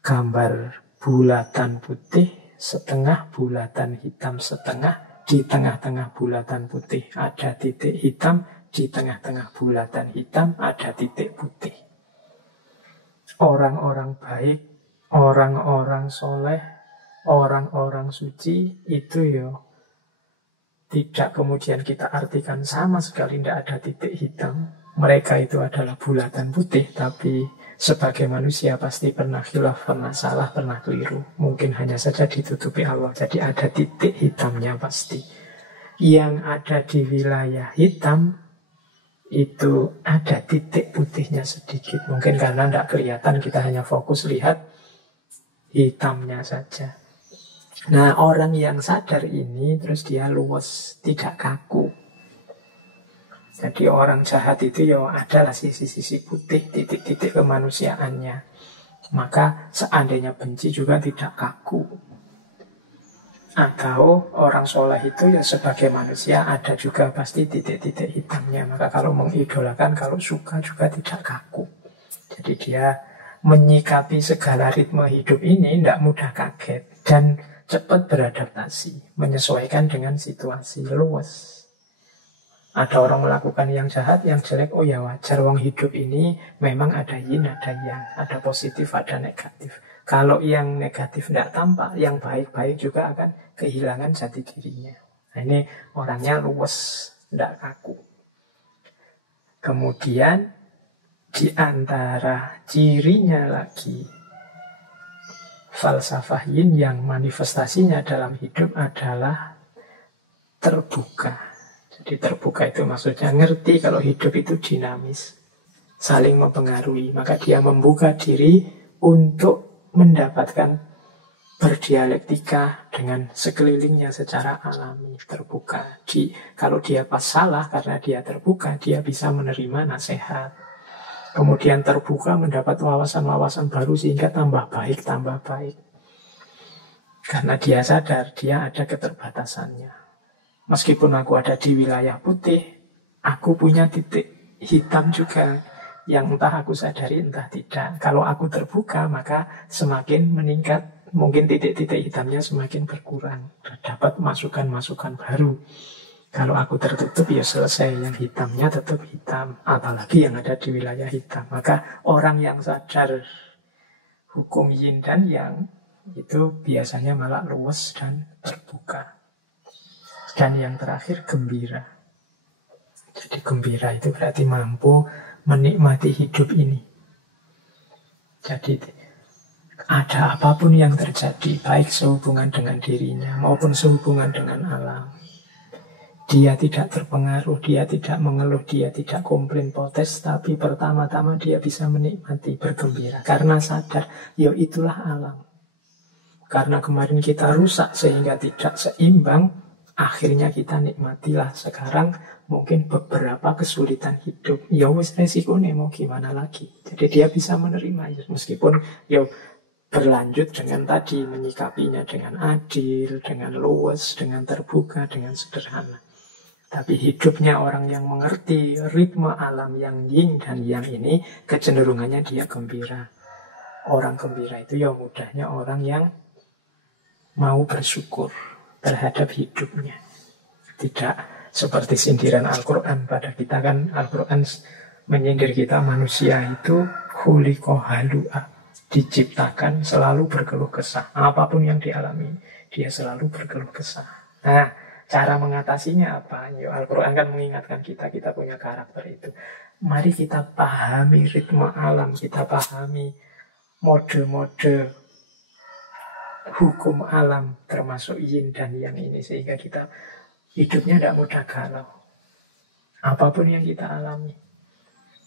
gambar bulatan putih, setengah bulatan hitam setengah, di tengah-tengah bulatan putih ada titik hitam, di tengah-tengah bulatan hitam ada titik putih. Orang-orang baik, orang-orang soleh, orang-orang suci itu ya tidak kemudian kita artikan sama sekali, tidak ada titik hitam. Mereka itu adalah bulatan putih, tapi sebagai manusia pasti pernah khilaf, pernah salah, pernah keliru. Mungkin hanya saja ditutupi Allah. Jadi ada titik hitamnya pasti. Yang ada di wilayah hitam itu ada titik putihnya sedikit. Mungkin karena tidak kelihatan, kita hanya fokus lihat hitamnya saja. Nah orang yang sadar ini terus dia luas, tidak kaku. Jadi orang jahat itu ya adalah sisi-sisi putih, titik-titik kemanusiaannya. Maka seandainya benci juga tidak kaku. Atau orang soleh itu ya sebagai manusia ada juga pasti titik-titik hitamnya. Maka kalau mengidolakan, kalau suka juga tidak kaku. Jadi dia menyikapi segala ritme hidup ini tidak mudah kaget. Dan cepat beradaptasi, menyesuaikan dengan situasi, luas. Ada orang melakukan yang jahat, yang jelek, oh ya wajar, wong hidup ini memang ada yin, ada yang, ada positif, ada negatif. Kalau yang negatif tidak tampak, yang baik-baik juga akan kehilangan jati dirinya. Nah ini orangnya luas, tidak kaku. Kemudian di antara cirinya lagi, falsafah yin yang manifestasinya dalam hidup adalah terbuka. Jadi terbuka itu maksudnya ngerti kalau hidup itu dinamis, saling mempengaruhi. Maka dia membuka diri untuk mendapatkan berdialektika dengan sekelilingnya secara alami, terbuka. Kalau dia pas salah karena dia terbuka, dia bisa menerima nasihat. Kemudian terbuka mendapat wawasan-wawasan baru sehingga tambah baik, tambah baik. Karena dia sadar dia ada keterbatasannya. Meskipun aku ada di wilayah putih, aku punya titik hitam juga yang entah aku sadari entah tidak. Kalau aku terbuka maka semakin meningkat, mungkin titik-titik hitamnya semakin berkurang. Dapat masukan-masukan baru. Kalau aku tertutup ya selesai, yang hitamnya tetap hitam. Apalagi yang ada di wilayah hitam. Maka orang yang sadar hukum yin dan yang itu biasanya malah luwes dan terbuka. Dan yang terakhir gembira. Jadi gembira itu berarti mampu menikmati hidup ini. Jadi ada apapun yang terjadi, baik sehubungan dengan dirinya maupun sehubungan dengan alam, dia tidak terpengaruh, dia tidak mengeluh, dia tidak komplain protes, tapi pertama-tama dia bisa menikmati, bergembira. Karena sadar, ya itulah alam. Karena kemarin kita rusak sehingga tidak seimbang, akhirnya kita nikmatilah. Sekarang mungkin beberapa kesulitan hidup, ya wis resikonya mau gimana lagi. Jadi dia bisa menerima, ya, meskipun ya berlanjut dengan tadi, menyikapinya dengan adil, dengan luwes, dengan terbuka, dengan sederhana. Tapi hidupnya orang yang mengerti ritme alam yang yin dan yang ini, kecenderungannya dia gembira. Orang gembira itu ya mudahnya orang yang mau bersyukur terhadap hidupnya. Tidak seperti sindiran Al-Quran pada kita, kan Al-Quran menyindir kita, manusia itu khuliqa halu'a, diciptakan selalu berkeluh kesah. Apapun yang dialami, dia selalu berkeluh kesah. Nah, cara mengatasinya apa? Ya, Al-Quran kan mengingatkan kita punya karakter itu. Mari kita pahami ritme alam, kita pahami mode-mode hukum alam, termasuk yin dan yang ini, sehingga kita hidupnya tidak mudah galau. Apapun yang kita alami.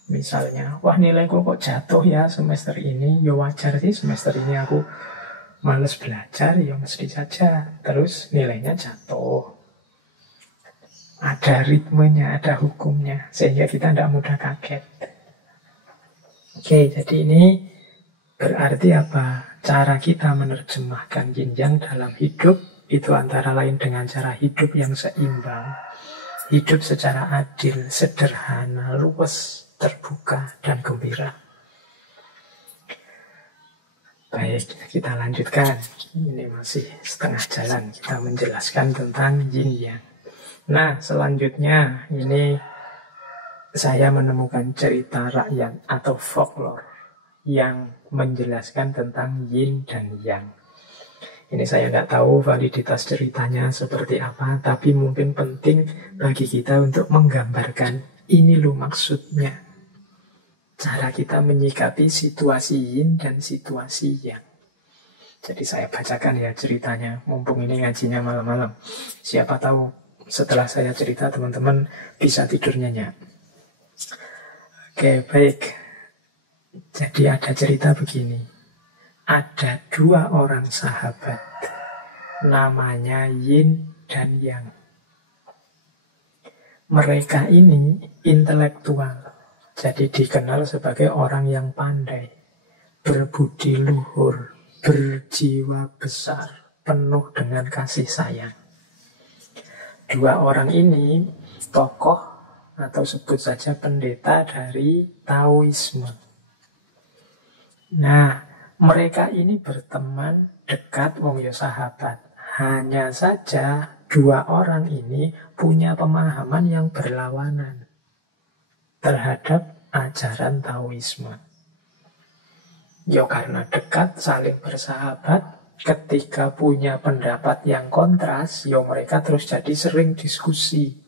Misalnya, wah nilaiku kok jatuh ya semester ini, ya wajar sih semester ini aku males belajar, ya mesti saja. Terus nilainya jatuh. Ada ritmenya, ada hukumnya, sehingga kita tidak mudah kaget. Oke, jadi ini berarti apa? Cara kita menerjemahkan yin yang dalam hidup itu antara lain dengan cara hidup yang seimbang, hidup secara adil, sederhana, luwes, terbuka, dan gembira. Baik, kita lanjutkan. Ini masih setengah jalan kita menjelaskan tentang yin yang. Nah, selanjutnya ini saya menemukan cerita rakyat atau folklore yang menjelaskan tentang yin dan yang. Ini saya nggak tahu validitas ceritanya seperti apa, tapi mungkin penting bagi kita untuk menggambarkan ini loh maksudnya. Cara kita menyikapi situasi yin dan situasi yang. Jadi saya bacakan ya ceritanya, mumpung ini ngajinya malam-malam. Siapa tahu setelah saya cerita teman-teman bisa tidur nyenyak. Oke, baik. Jadi ada cerita begini. Ada dua orang sahabat, namanya Yin dan Yang. Mereka ini intelektual, jadi dikenal sebagai orang yang pandai, berbudi luhur, berjiwa besar, penuh dengan kasih sayang. Dua orang ini tokoh atau sebut saja pendeta dari Taoisme. Nah, mereka ini berteman dekat, wong ya sahabat. Hanya saja dua orang ini punya pemahaman yang berlawanan terhadap ajaran Taoisme. Ya karena dekat, saling bersahabat, ketika punya pendapat yang kontras, ya mereka terus jadi sering diskusi,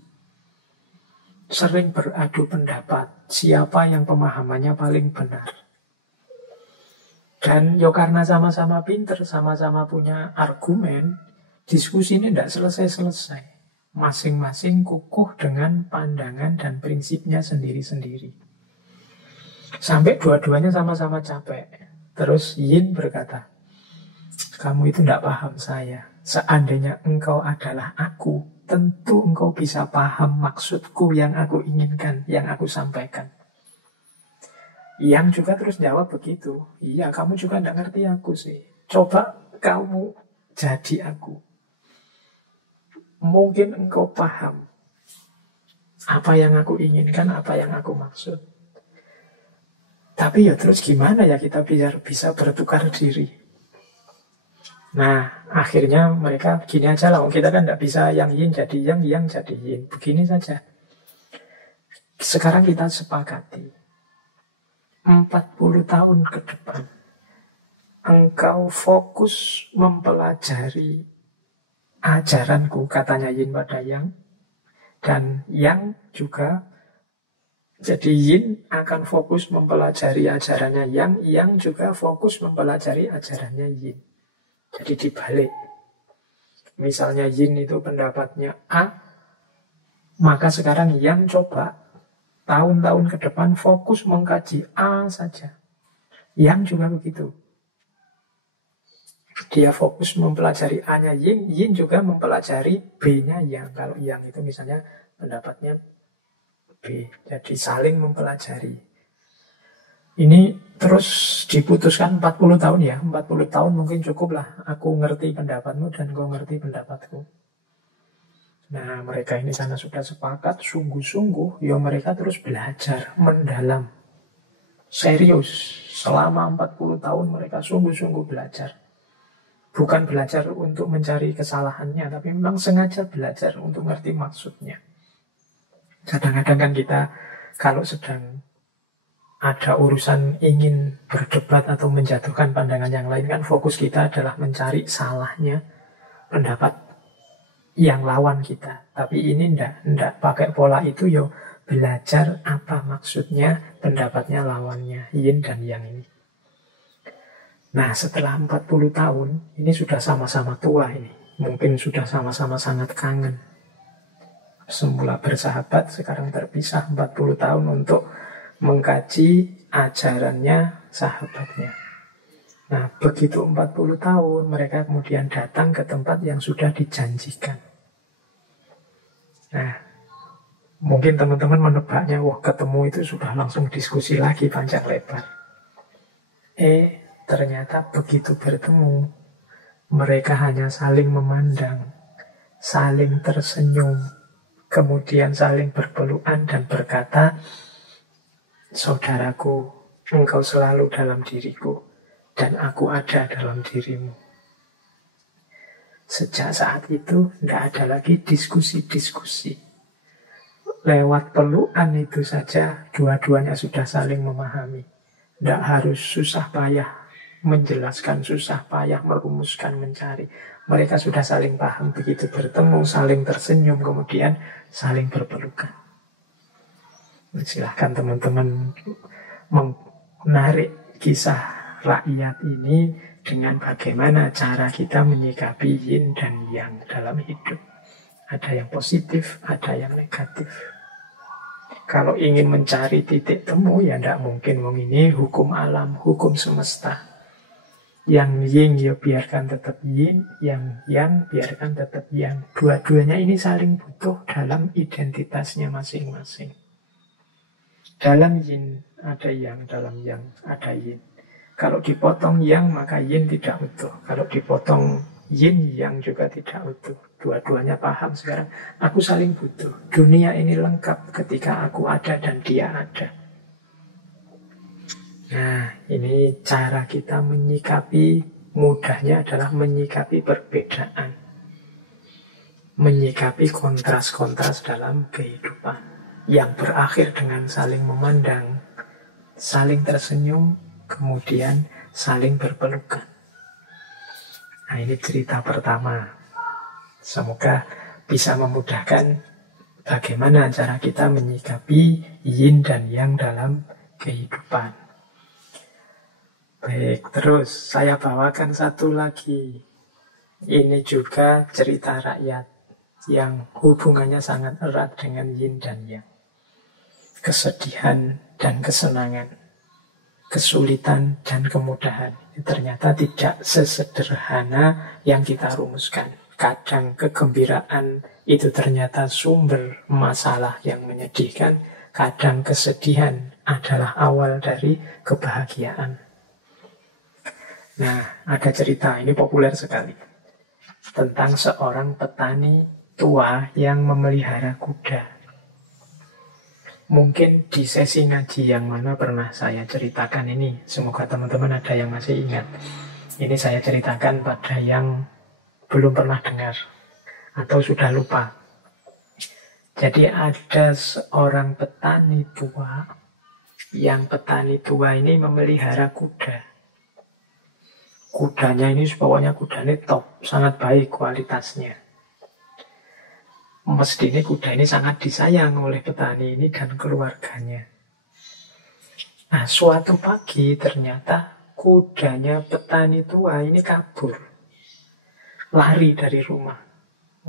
sering beradu pendapat, siapa yang pemahamannya paling benar. Dan ya karena sama-sama pinter, sama-sama punya argumen, diskusi ini tidak selesai-selesai. Masing-masing kukuh dengan pandangan dan prinsipnya sendiri-sendiri. Sampai dua-duanya sama-sama capek. Terus Yin berkata, kamu itu tidak paham saya. Seandainya engkau adalah aku, tentu engkau bisa paham maksudku yang aku inginkan, yang aku sampaikan. Yang juga terus jawab begitu. Iya, kamu juga tidak ngerti aku sih. Coba kamu jadi aku. Mungkin engkau paham apa yang aku inginkan, apa yang aku maksud. Tapi ya terus gimana ya kita biar bisa bertukar diri. Nah, akhirnya mereka gini aja lah. Kita kan tidak bisa yang yin jadi yang jadi yin. Begini saja. Sekarang kita sepakati 40 tahun ke depan engkau fokus mempelajari ajaranku, katanya yin pada yang. Dan yang juga jadi yin akan fokus mempelajari ajarannya yang juga fokus mempelajari ajarannya yin. Jadi dibalik. Misalnya yin itu pendapatnya A, maka sekarang yang coba tahun-tahun ke depan fokus mengkaji A saja. Yang juga begitu. Dia fokus mempelajari A-nya yin, yin juga mempelajari B-nya yang. Kalau yang itu misalnya pendapatnya B. Jadi saling mempelajari. Ini terus diputuskan 40 tahun ya. 40 tahun mungkin cukup lah. Aku ngerti pendapatmu dan kau ngerti pendapatku. Nah, mereka ini sana sudah sepakat, sungguh-sungguh, ya mereka terus belajar, mendalam. Serius. Selama 40 tahun mereka sungguh-sungguh belajar. Bukan belajar untuk mencari kesalahannya, tapi memang sengaja belajar untuk ngerti maksudnya. Kadang-kadang kan kita kalau sedang ada urusan ingin berdebat atau menjatuhkan pandangan yang lain, kan fokus kita adalah mencari salahnya pendapat yang lawan kita. Tapi ini ndak pakai pola itu, yo belajar apa maksudnya pendapatnya lawannya, yin dan yang ini. Nah, setelah 40 tahun, ini sudah sama-sama tua ini. Mungkin sudah sama-sama sangat kangen. Semula bersahabat, sekarang terpisah 40 tahun untuk mengkaji ajarannya sahabatnya. Nah, begitu 40 tahun, mereka kemudian datang ke tempat yang sudah dijanjikan. Nah, mungkin teman-teman menebaknya, wah ketemu itu sudah langsung diskusi lagi panjang lebar. Ternyata begitu bertemu, mereka hanya saling memandang, saling tersenyum, kemudian saling berpelukan dan berkata, saudaraku, engkau selalu dalam diriku, dan aku ada dalam dirimu. Sejak saat itu, tidak ada lagi diskusi-diskusi. Lewat pelukan itu saja, dua-duanya sudah saling memahami. Tidak harus susah payah menjelaskan, susah payah merumuskan, mencari. Mereka sudah saling paham, begitu bertemu, saling tersenyum, kemudian saling berpelukan. Silahkan teman-teman menarik kisah rakyat ini dengan bagaimana cara kita menyikapi yin dan yang dalam hidup. Ada yang positif, ada yang negatif. Kalau ingin mencari titik temu, ya tidak mungkin. Ini hukum alam, hukum semesta. Yang yin ya biarkan tetap yin, yang yang biarkan tetap yang. Dua-duanya ini saling butuh dalam identitasnya masing-masing. Dalam yin ada yang, dalam yang ada yin. Kalau dipotong yang, maka yin tidak utuh. Kalau dipotong yin, yang juga tidak utuh. Dua-duanya paham sekarang. Aku saling butuh. Dunia ini lengkap ketika aku ada dan dia ada. Nah, ini cara kita menyikapi, mudahnya adalah menyikapi perbedaan. Menyikapi kontras-kontras dalam kehidupan. Yang berakhir dengan saling memandang, saling tersenyum, kemudian saling berpelukan. Nah, ini cerita pertama. Semoga bisa memudahkan bagaimana cara kita menyikapi yin dan yang dalam kehidupan. Baik, terus saya bawakan satu lagi. Ini juga cerita rakyat yang hubungannya sangat erat dengan yin dan yang. Kesedihan dan kesenangan, kesulitan dan kemudahan. Ternyata tidak sesederhana yang kita rumuskan. Kadang kegembiraan itu ternyata sumber masalah yang menyedihkan. Kadang kesedihan adalah awal dari kebahagiaan. Nah, ada cerita, ini populer sekali, tentang seorang petani tua yang memelihara kuda. Mungkin di sesi ngaji yang mana pernah saya ceritakan ini. Semoga teman-teman ada yang masih ingat. Ini saya ceritakan pada yang belum pernah dengar atau sudah lupa. Jadi ada seorang petani tua. Yang petani tua ini memelihara kuda. Kudanya ini pokoknya kudanya top, sangat baik kualitasnya. Mestinya kuda ini sangat disayang oleh petani ini dan keluarganya. Nah, suatu pagi ternyata kudanya petani tua ini kabur. Lari dari rumah.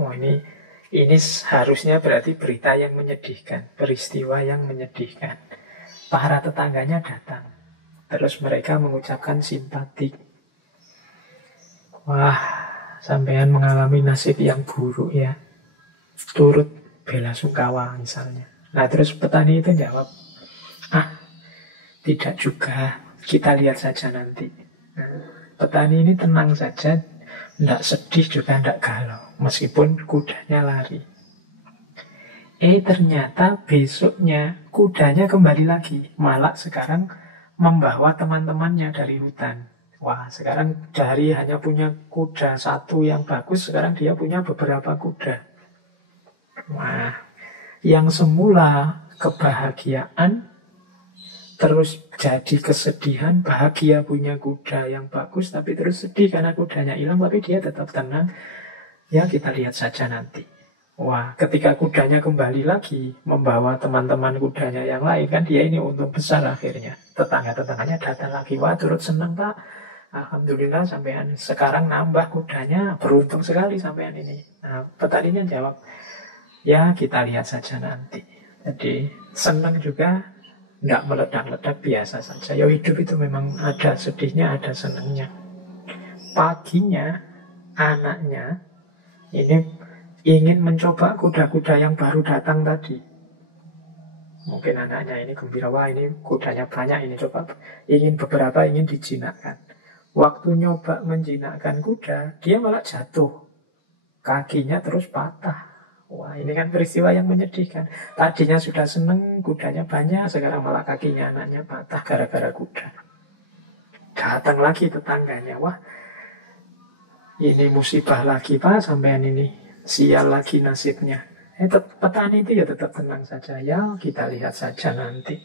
Oh, ini harusnya berarti berita yang menyedihkan, peristiwa yang menyedihkan. Para tetangganya datang. Terus mereka mengucapkan simpatik. Wah, sampean mengalami nasib yang buruk ya. Turut bela sungkawa misalnya. Nah, terus petani itu jawab, tidak juga, kita lihat saja nanti. Nah, petani ini tenang saja, tidak sedih juga tidak galau, meskipun kudanya lari. Ternyata besoknya kudanya kembali lagi, malah sekarang membawa teman-temannya dari hutan. Wah, sekarang dari hanya punya kuda satu yang bagus, sekarang dia punya beberapa kuda. Wah, yang semula kebahagiaan terus jadi kesedihan, bahagia punya kuda yang bagus, tapi terus sedih karena kudanya hilang, tapi dia tetap tenang. Ya, kita lihat saja nanti. Wah, ketika kudanya kembali lagi, membawa teman-teman kudanya yang lain, kan dia ini untung besar akhirnya. Tetangga-tetangganya datang lagi, wah turut senang Pak. Alhamdulillah sampean sekarang nambah kudanya, beruntung sekali sampean ini. Nah, petaninya jawab, ya kita lihat saja nanti. Jadi senang juga, tidak meledak-ledak, biasa saja. Ya hidup itu memang ada sedihnya, ada senangnya. Paginya anaknya ini ingin mencoba kuda-kuda yang baru datang tadi. Mungkin anaknya ini gembira, wah ini kudanya banyak, ini coba. Beberapa ingin dijinakkan. Waktu nyoba menjinakkan kuda, dia malah jatuh. Kakinya terus patah. Wah, ini kan peristiwa yang menyedihkan. Tadinya sudah seneng, kudanya banyak, sekarang malah kakinya anaknya patah gara-gara kuda. Datang lagi tetangganya, wah ini musibah lagi Pak, sampean ini sial lagi nasibnya. Petani itu ya tetap tenang saja, ya kita lihat saja nanti.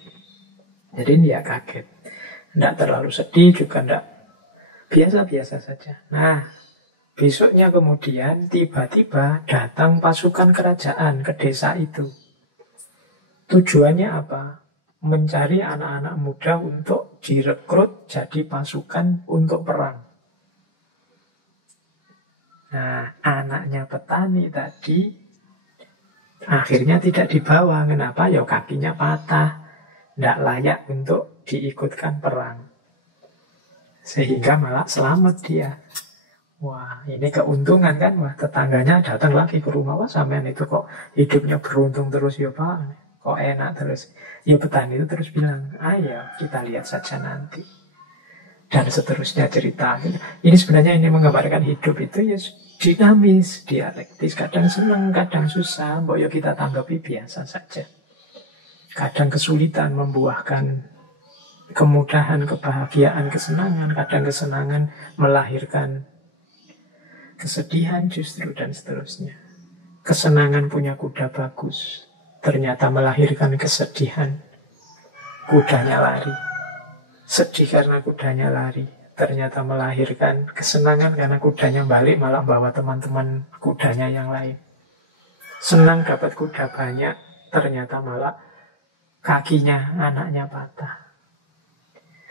Jadi dia kaget, tidak terlalu sedih juga tidak, biasa-biasa saja. Nah, besoknya kemudian tiba-tiba datang pasukan kerajaan ke desa itu. Tujuannya apa? Mencari anak-anak muda untuk direkrut jadi pasukan untuk perang. Nah, anaknya petani tadi akhirnya tidak dibawa. Kenapa? Ya kakinya patah, tidak layak untuk diikutkan perang. Sehingga malah selamat dia. Wah, ini keuntungan kan? Wah, tetangganya datang lagi ke rumah. Wah, sampean itu kok hidupnya beruntung terus ya Pak? Kok enak terus? Ya petani itu terus bilang, ya kita lihat saja nanti. Dan seterusnya cerita. Ini sebenarnya ini menggambarkan hidup itu ya dinamis, dialektis. Kadang senang, kadang susah. Mbok kita tanggapi biasa saja. Kadang kesulitan membuahkan kemudahan, kebahagiaan, kesenangan. Kadang kesenangan melahirkan kesedihan justru, dan seterusnya. Kesenangan punya kuda bagus, ternyata melahirkan kesedihan. Kudanya lari. Sedih karena kudanya lari, ternyata melahirkan kesenangan karena kudanya balik, malah bawa teman-teman kudanya yang lain. Senang dapat kuda banyak, ternyata malah kakinya anaknya patah.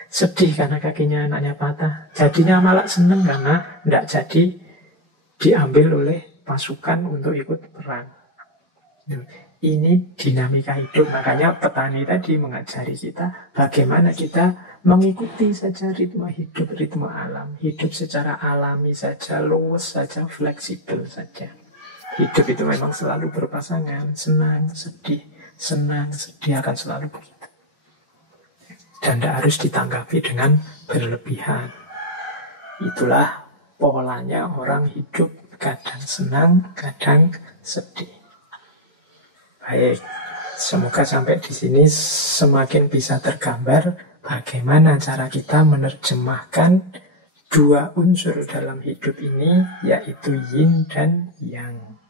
Sedih karena kakinya anaknya patah, jadinya malah senang karena tidak jadi diambil oleh pasukan untuk ikut perang. Ini dinamika hidup. Makanya petani tadi mengajari kita bagaimana kita mengikuti saja ritme hidup, ritme alam. Hidup secara alami saja, luwes saja, fleksibel saja. Hidup itu memang selalu berpasangan, senang, sedih. senang, sedih akan selalu begitu. Dan tidak harus ditanggapi dengan berlebihan. Itulah polanya orang hidup, kadang senang, kadang sedih. Baik, semoga sampai di sini semakin bisa tergambar bagaimana cara kita menerjemahkan dua unsur dalam hidup ini, yaitu yin dan yang.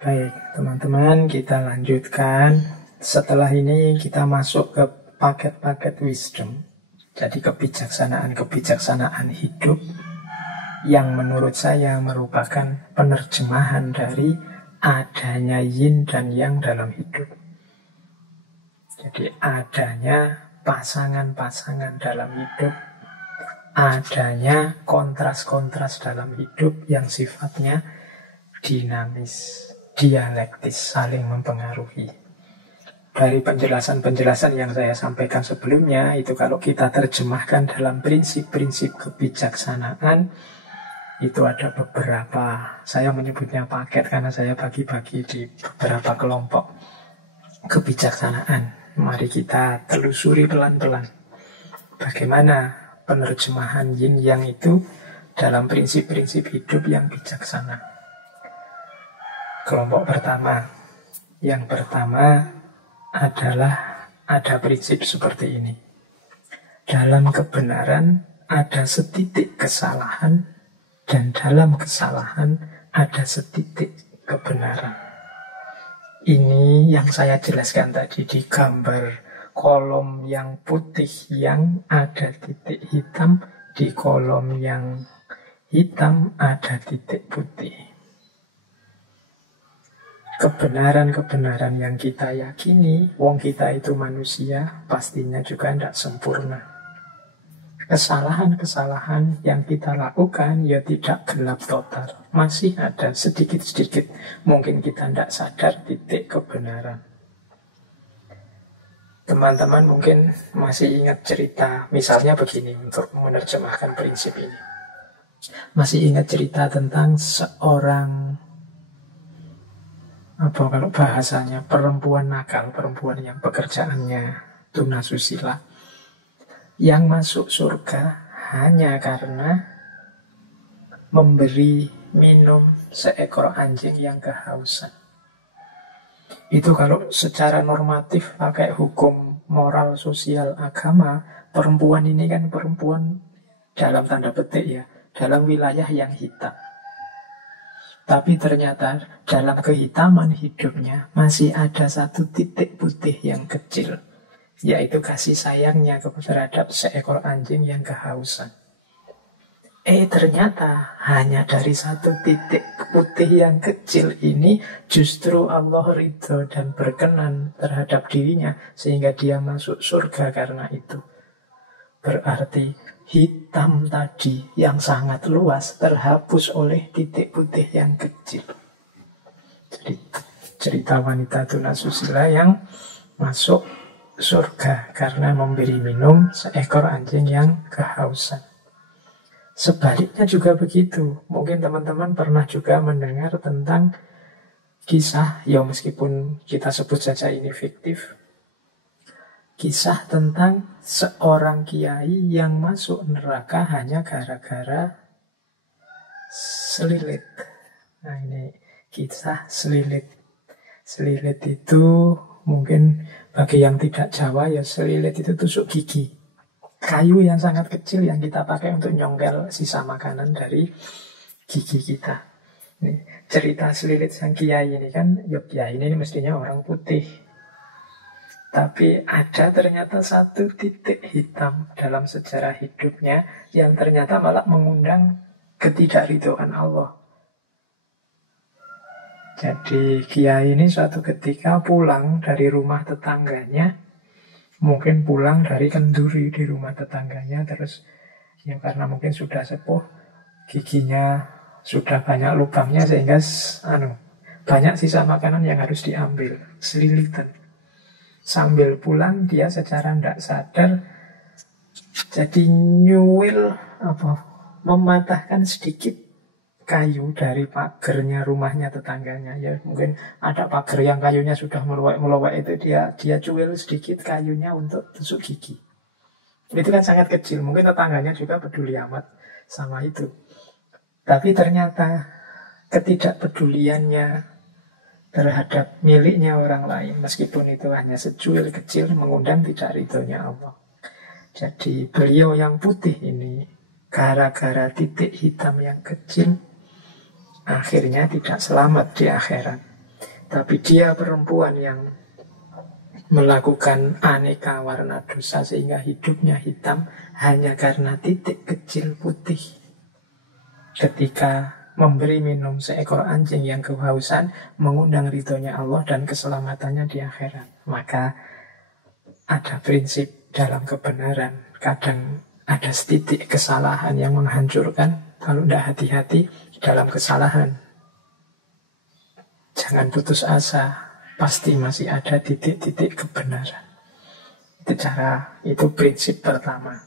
Baik, teman-teman, kita lanjutkan. Setelah ini kita masuk ke paket-paket wisdom. Jadi kebijaksanaan hidup yang menurut saya merupakan penerjemahan dari adanya yin dan yang dalam hidup. Jadi adanya pasangan-pasangan dalam hidup, adanya kontras-kontras dalam hidup yang sifatnya dinamis, dialektis, saling mempengaruhi. Dari penjelasan-penjelasan yang saya sampaikan sebelumnya, itu kalau kita terjemahkan dalam prinsip-prinsip kebijaksanaan, itu ada beberapa, saya menyebutnya paket karena saya bagi-bagi di beberapa kelompok kebijaksanaan. Mari kita telusuri pelan-pelan bagaimana penerjemahan yin yang itu dalam prinsip-prinsip hidup yang bijaksana. Kelompok pertama, yang pertama adalah ada prinsip seperti ini. Dalam kebenaran ada setitik kesalahan, dan dalam kesalahan ada setitik kebenaran. Ini yang saya jelaskan tadi di gambar kolom yang putih yang ada titik hitam, di kolom yang hitam ada titik putih. Kebenaran-kebenaran yang kita yakini, wong kita itu manusia, pastinya juga tidak sempurna. Kesalahan-kesalahan yang kita lakukan ya tidak gelap total. Masih ada sedikit-sedikit, mungkin kita tidak sadar titik kebenaran. Teman-teman mungkin masih ingat cerita, misalnya begini untuk menerjemahkan prinsip ini. Masih ingat cerita tentang seorang, kalau bahasanya perempuan nakal, perempuan yang pekerjaannya tunasusila, yang masuk surga hanya karena memberi minum seekor anjing yang kehausan. Itu kalau secara normatif pakai hukum moral sosial agama, perempuan ini kan perempuan dalam tanda petik ya, dalam wilayah yang hitam. Tapi ternyata dalam kehitaman hidupnya masih ada satu titik putih yang kecil, yaitu kasih sayangnya terhadap seekor anjing yang kehausan. Ternyata hanya dari satu titik putih yang kecil ini justru Allah ridho dan berkenan terhadap dirinya sehingga dia masuk surga karena itu. Berarti hitam tadi yang sangat luas terhapus oleh titik putih yang kecil. Jadi cerita wanita tunasusila yang masuk surga karena memberi minum seekor anjing yang kehausan. Sebaliknya juga begitu. Mungkin teman-teman pernah juga mendengar tentang kisah, ya meskipun kita sebut saja ini fiktif, kisah tentang seorang kiai yang masuk neraka hanya gara-gara selilit. Nah ini kisah selilit. Selilit itu mungkin bagi yang tidak Jawa ya, selilit itu tusuk gigi. Kayu yang sangat kecil yang kita pakai untuk nyongkel sisa makanan dari gigi kita. Ini cerita selilit sang kiai ini kan, ya kiai ini mestinya orang putih. Tapi ada ternyata satu titik hitam dalam sejarah hidupnya yang ternyata malah mengundang ketidakridhoan Allah. Jadi kiai ini suatu ketika pulang dari rumah tetangganya, mungkin pulang dari kenduri di rumah tetangganya, terus ya karena mungkin sudah sepuh, giginya sudah banyak lubangnya sehingga banyak sisa makanan yang harus diambil, selilitan. Sambil pulang dia secara tidak sadar jadi nyuil mematahkan sedikit kayu dari pagernya rumahnya tetangganya. Ya mungkin ada pagar yang kayunya sudah meluak-meluak, itu dia cuil sedikit kayunya untuk tusuk gigi. Itu kan sangat kecil, mungkin tetangganya juga peduli amat sama itu. Tapi ternyata ketidakpeduliannya terhadap miliknya orang lain, meskipun itu hanya secuil kecil, mengundang tidak ridhonya Allah. Jadi beliau yang putih ini, gara-gara titik hitam yang kecil, akhirnya tidak selamat di akhirat. Tapi dia perempuan yang melakukan aneka warna dosa sehingga hidupnya hitam hanya karena titik kecil putih. Ketika memberi minum seekor anjing yang kehausan, mengundang ridhonya Allah dan keselamatannya di akhirat. Maka ada prinsip dalam kebenaran. Kadang ada setitik kesalahan yang menghancurkan. Kalau tidak hati-hati dalam kesalahan, jangan putus asa. Pasti masih ada titik-titik kebenaran. Itu prinsip pertama.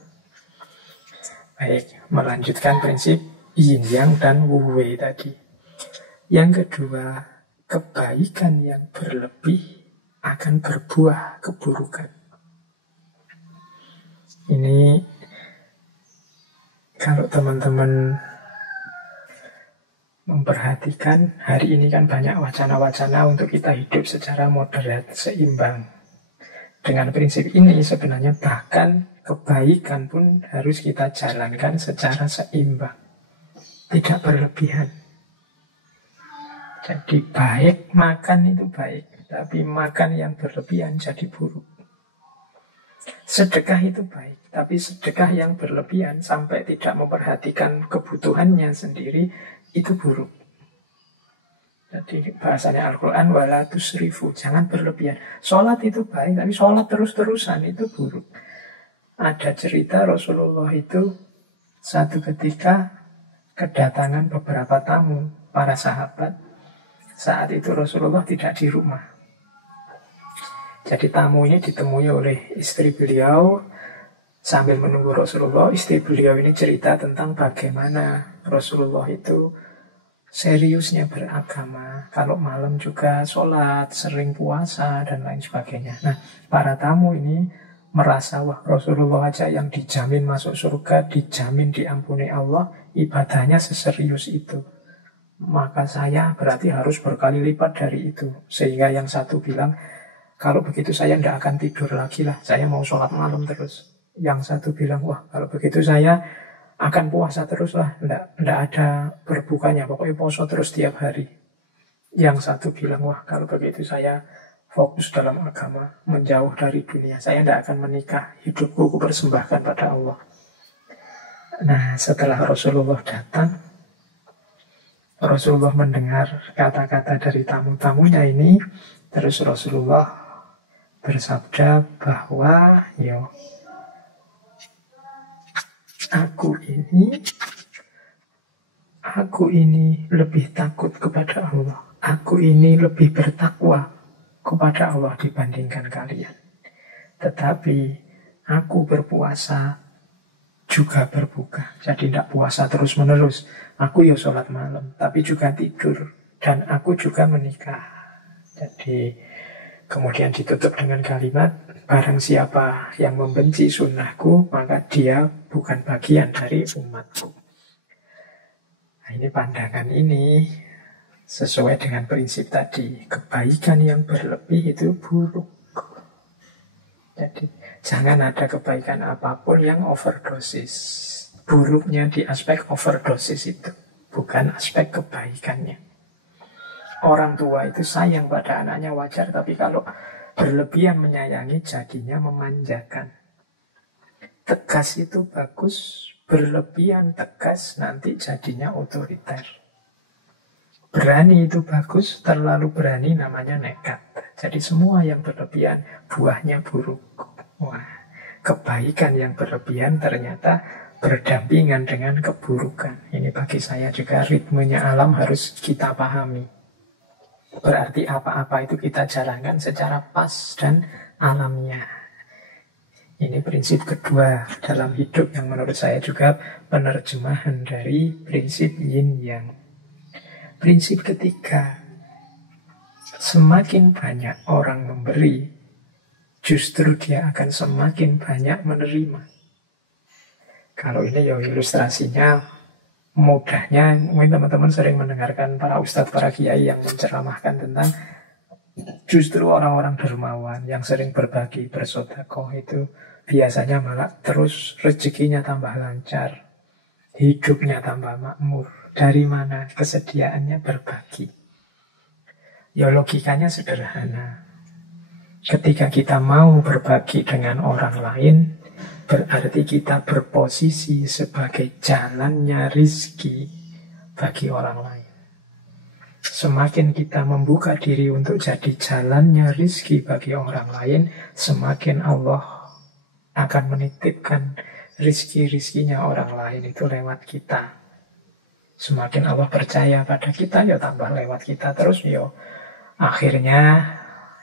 Baik, melanjutkan prinsip yin yang dan wu wei tadi. Yang kedua, kebaikan yang berlebih akan berbuah keburukan. Ini kalau teman-teman memperhatikan, hari ini kan banyak wacana-wacana untuk kita hidup secara moderat, seimbang. Dengan prinsip ini sebenarnya bahkan kebaikan pun harus kita jalankan secara seimbang, tidak berlebihan. Jadi baik, makan itu baik, tapi makan yang berlebihan jadi buruk. Sedekah itu baik, tapi sedekah yang berlebihan sampai tidak memperhatikan kebutuhannya sendiri, itu buruk. Jadi bahasanya Al-Quran, wala tusrifu, jangan berlebihan. Sholat itu baik, tapi sholat terus-terusan itu buruk. Ada cerita Rasulullah itu satu ketika kedatangan beberapa tamu, para sahabat. Saat itu Rasulullah tidak di rumah. Jadi tamu ini ditemui oleh istri beliau. Sambil menunggu Rasulullah, istri beliau ini cerita tentang bagaimana Rasulullah itu seriusnya beragama. Kalau malam juga sholat, sering puasa, dan lain sebagainya. Nah, para tamu ini merasa, wah Rasulullah aja yang dijamin masuk surga, dijamin diampuni Allah, ibadahnya seserius itu. Maka saya berarti harus berkali lipat dari itu. Sehingga yang satu bilang, kalau begitu saya tidak akan tidur lagi lah, saya mau sholat malam terus. Yang satu bilang, wah kalau begitu saya akan puasa terus lah, tidak ada berbukanya, pokoknya puasa terus tiap hari. Yang satu bilang, wah kalau begitu saya fokus dalam agama, menjauh dari dunia, saya tidak akan menikah, hidupku kupersembahkan pada Allah. Nah, setelah Rasulullah datang, Rasulullah mendengar kata-kata dari tamu-tamunya ini, terus Rasulullah bersabda bahwa Aku ini lebih takut kepada Allah. Aku ini lebih bertakwa kepada Allah dibandingkan kalian. Tetapi aku berpuasa juga berbuka. Jadi tidak puasa terus-menerus. Aku sholat malam, tapi juga tidur. Dan aku juga menikah. Jadi kemudian ditutup dengan kalimat, barang siapa yang membenci sunnahku, maka dia bukan bagian dari umatku. Nah, ini pandangan ini sesuai dengan prinsip tadi. Kebaikan yang berlebih itu buruk. Jadi jangan ada kebaikan apapun yang overdosis. Buruknya di aspek overdosis itu, bukan aspek kebaikannya. Orang tua itu sayang pada anaknya wajar, tapi kalau berlebihan menyayangi jadinya memanjakan. Tegas itu bagus, berlebihan tegas nanti jadinya otoriter. Berani itu bagus, terlalu berani namanya nekat. Jadi semua yang berlebihan buahnya buruk. Wah, kebaikan yang berlebihan ternyata berdampingan dengan keburukan. Ini bagi saya juga ritmenya alam harus kita pahami. Berarti apa-apa itu kita jalankan secara pas dan alamiah. Ini prinsip kedua dalam hidup yang menurut saya juga penerjemahan dari prinsip yin yang. Prinsip ketiga, semakin banyak orang memberi, justru dia akan semakin banyak menerima. Kalau ini ya ilustrasinya mudahnya, mungkin teman-teman sering mendengarkan para ustadz, para kiai yang menceramahkan tentang justru orang-orang dermawan yang sering berbagi, bersedekah itu biasanya malah terus rezekinya tambah lancar, hidupnya tambah makmur. Dari mana? Kesediaannya berbagi. Ya logikanya sederhana. Ketika kita mau berbagi dengan orang lain, berarti kita berposisi sebagai jalannya rizki bagi orang lain. Semakin kita membuka diri untuk jadi jalannya rizki bagi orang lain, semakin Allah akan menitipkan rizki-rizkinya orang lain itu lewat kita. Semakin Allah percaya pada kita, ya tambah lewat kita terus, ya akhirnya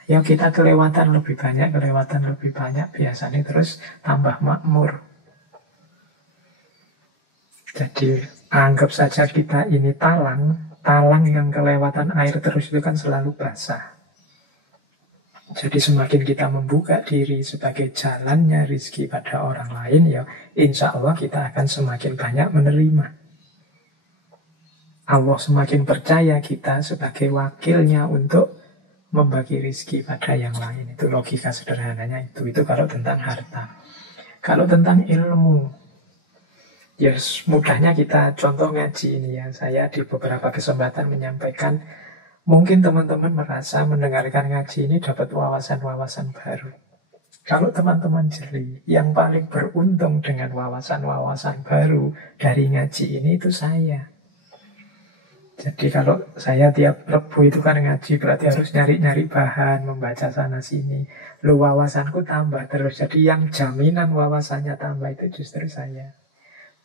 ya kita kelewatan lebih banyak, biasanya terus tambah makmur. Jadi anggap saja kita ini talang yang kelewatan air terus itu kan selalu basah. Jadi semakin kita membuka diri sebagai jalannya rizki pada orang lain, ya insya Allah kita akan semakin banyak menerima. Allah semakin percaya kita sebagai wakilnya untuk membagi rizki pada yang lain. Itu logika sederhananya itu kalau tentang harta. Kalau tentang ilmu, ya mudahnya kita contoh ngaji ini ya. Saya di beberapa kesempatan menyampaikan, mungkin teman-teman merasa mendengarkan ngaji ini dapat wawasan-wawasan baru. Kalau teman-teman jeli, yang paling beruntung dengan wawasan-wawasan baru dari ngaji ini itu saya. Jadi kalau saya tiap Rebu itu kan ngaji, berarti harus nyari-nyari bahan, membaca sana-sini. Lu wawasanku tambah terus. Jadi yang jaminan wawasannya tambah itu justru saya.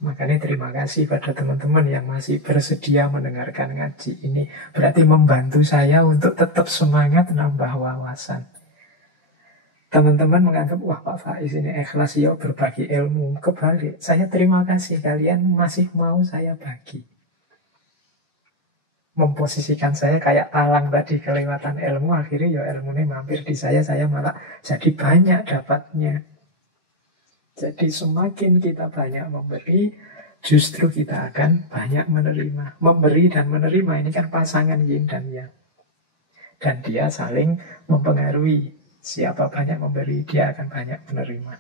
Makanya terima kasih pada teman-teman yang masih bersedia mendengarkan ngaji ini. Berarti membantu saya untuk tetap semangat nambah wawasan. Teman-teman menganggap, wah Pak Faiz ini ikhlas ya berbagi ilmu. Kebalik, saya terima kasih kalian masih mau saya bagi. Memposisikan saya kayak talang tadi, kelewatan ilmu, akhirnya ya ilmunya mampir di saya malah jadi banyak dapatnya. Jadi semakin kita banyak memberi, justru kita akan banyak menerima. Memberi dan menerima ini kan pasangan yin dan yang. Dan dia saling mempengaruhi. Siapa banyak memberi, dia akan banyak menerima.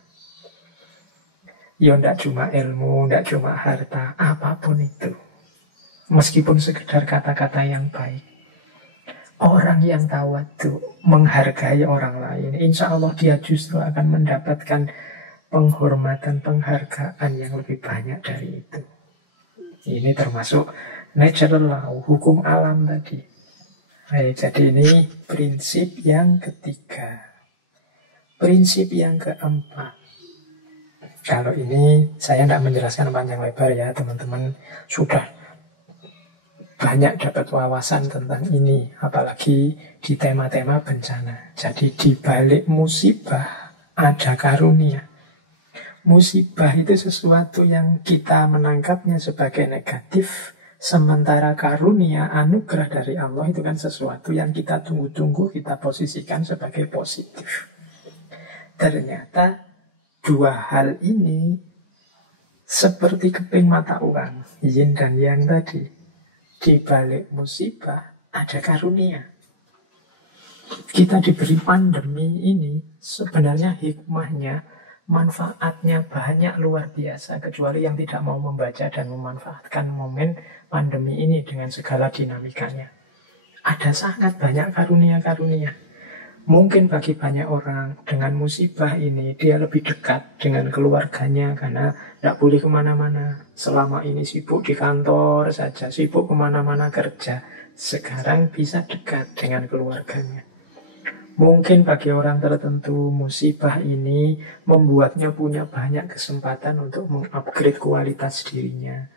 Ya tidak cuma ilmu, tidak cuma harta, apapun itu. Meskipun sekedar kata-kata yang baik. Orang yang tawadu, menghargai orang lain, insya Allah dia justru akan mendapatkan penghormatan, penghargaan yang lebih banyak dari itu. Ini termasuk natural law, hukum alam tadi. Jadi ini prinsip yang ketiga. Prinsip yang keempat. Kalau ini saya tidak menjelaskan panjang lebar ya, teman-teman sudah banyak dapat wawasan tentang ini, apalagi di tema-tema bencana. Jadi di balik musibah ada karunia. Musibah itu sesuatu yang kita menangkapnya sebagai negatif, sementara karunia, anugerah dari Allah itu kan sesuatu yang kita tunggu-tunggu, kita posisikan sebagai positif. Ternyata dua hal ini seperti keping mata uang, yin dan yang tadi. Di balik musibah ada karunia. Kita diberi pandemi ini sebenarnya hikmahnya, manfaatnya banyak luar biasa. Kecuali yang tidak mau membaca dan memanfaatkan momen pandemi ini dengan segala dinamikanya. Ada sangat banyak karunia-karunia. Mungkin bagi banyak orang dengan musibah ini dia lebih dekat dengan keluarganya karena tidak boleh kemana-mana. Selama ini sibuk di kantor saja, sibuk kemana-mana kerja. Sekarang bisa dekat dengan keluarganya. Mungkin bagi orang tertentu musibah ini membuatnya punya banyak kesempatan untuk mengupgrade kualitas dirinya.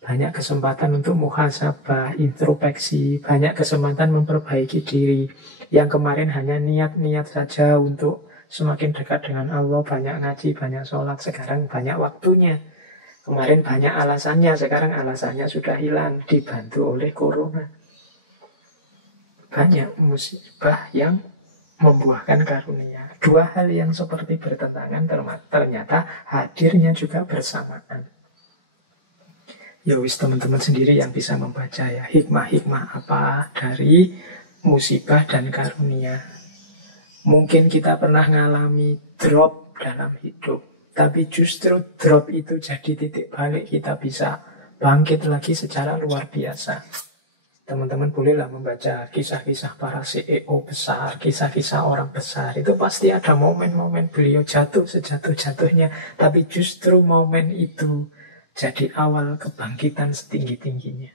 Banyak kesempatan untuk muhasabah, introspeksi, banyak kesempatan memperbaiki diri. Yang kemarin hanya niat-niat saja untuk semakin dekat dengan Allah, banyak ngaji, banyak sholat, sekarang banyak waktunya. Kemarin banyak alasannya, sekarang alasannya sudah hilang, dibantu oleh corona. banyak musibah yang membuahkan karunia. Dua hal yang seperti bertentangan ternyata hadirnya juga bersamaan. Ya wis, teman-teman sendiri yang bisa membaca ya, hikmah-hikmah apa dari musibah dan karunia. Mungkin kita pernah mengalami drop dalam hidup, tapi justru drop itu jadi titik balik kita bisa bangkit lagi secara luar biasa. Teman-teman bolehlah membaca kisah-kisah para CEO besar, kisah-kisah orang besar. Itu pasti ada momen-momen beliau jatuh sejatuh-jatuhnya, tapi justru momen itu jadi awal kebangkitan setinggi-tingginya.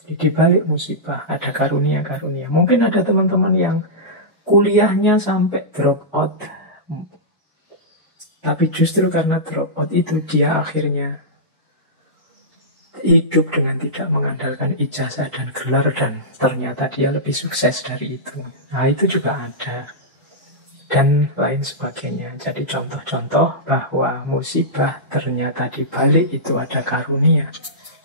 Jadi di balik musibah ada karunia-karunia. Mungkin ada teman-teman yang kuliahnya sampai drop out, tapi justru karena drop out itu dia akhirnya hidup dengan tidak mengandalkan ijazah dan gelar, dan ternyata dia lebih sukses dari itu. Nah, itu juga ada. Dan lain sebagainya. Jadi contoh-contoh bahwa musibah ternyata di balik itu ada karunia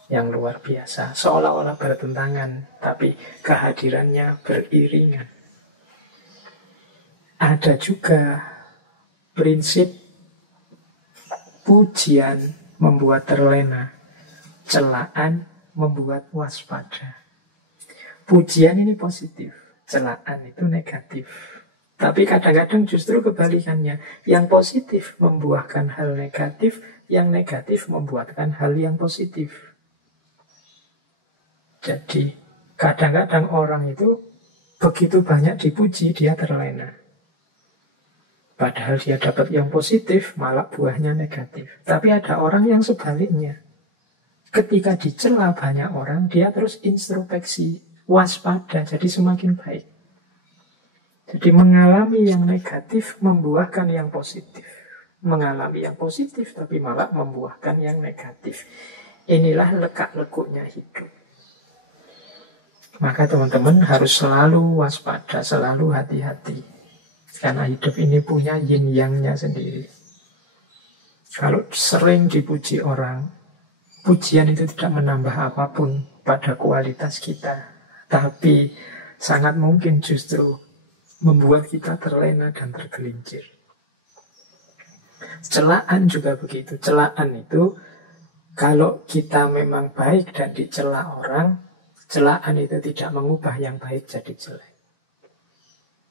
yang luar biasa. Seolah-olah bertentangan, tapi kehadirannya beriringan. Ada juga prinsip pujian membuat terlena, celaan membuat waspada. Pujian ini positif, celaan itu negatif. Tapi kadang-kadang justru kebalikannya. Yang positif membuahkan hal negatif, yang negatif membuahkan hal yang positif. Jadi kadang-kadang orang itu begitu banyak dipuji, dia terlena. Padahal dia dapat yang positif, malah buahnya negatif. Tapi ada orang yang sebaliknya. Ketika dicela banyak orang, dia terus introspeksi, waspada, jadi semakin baik. Jadi mengalami yang negatif membuahkan yang positif. Mengalami yang positif tapi malah membuahkan yang negatif. Inilah lekak-lekuknya hidup. Maka teman-teman harus selalu waspada, selalu hati-hati. Karena hidup ini punya yin yang-nya sendiri. Kalau sering dipuji orang, pujian itu tidak menambah apapun pada kualitas kita. Tapi sangat mungkin justru membuat kita terlena dan tergelincir. Celaan juga begitu. Celaan itu kalau kita memang baik dan dicela orang, celaan itu tidak mengubah yang baik jadi jelek.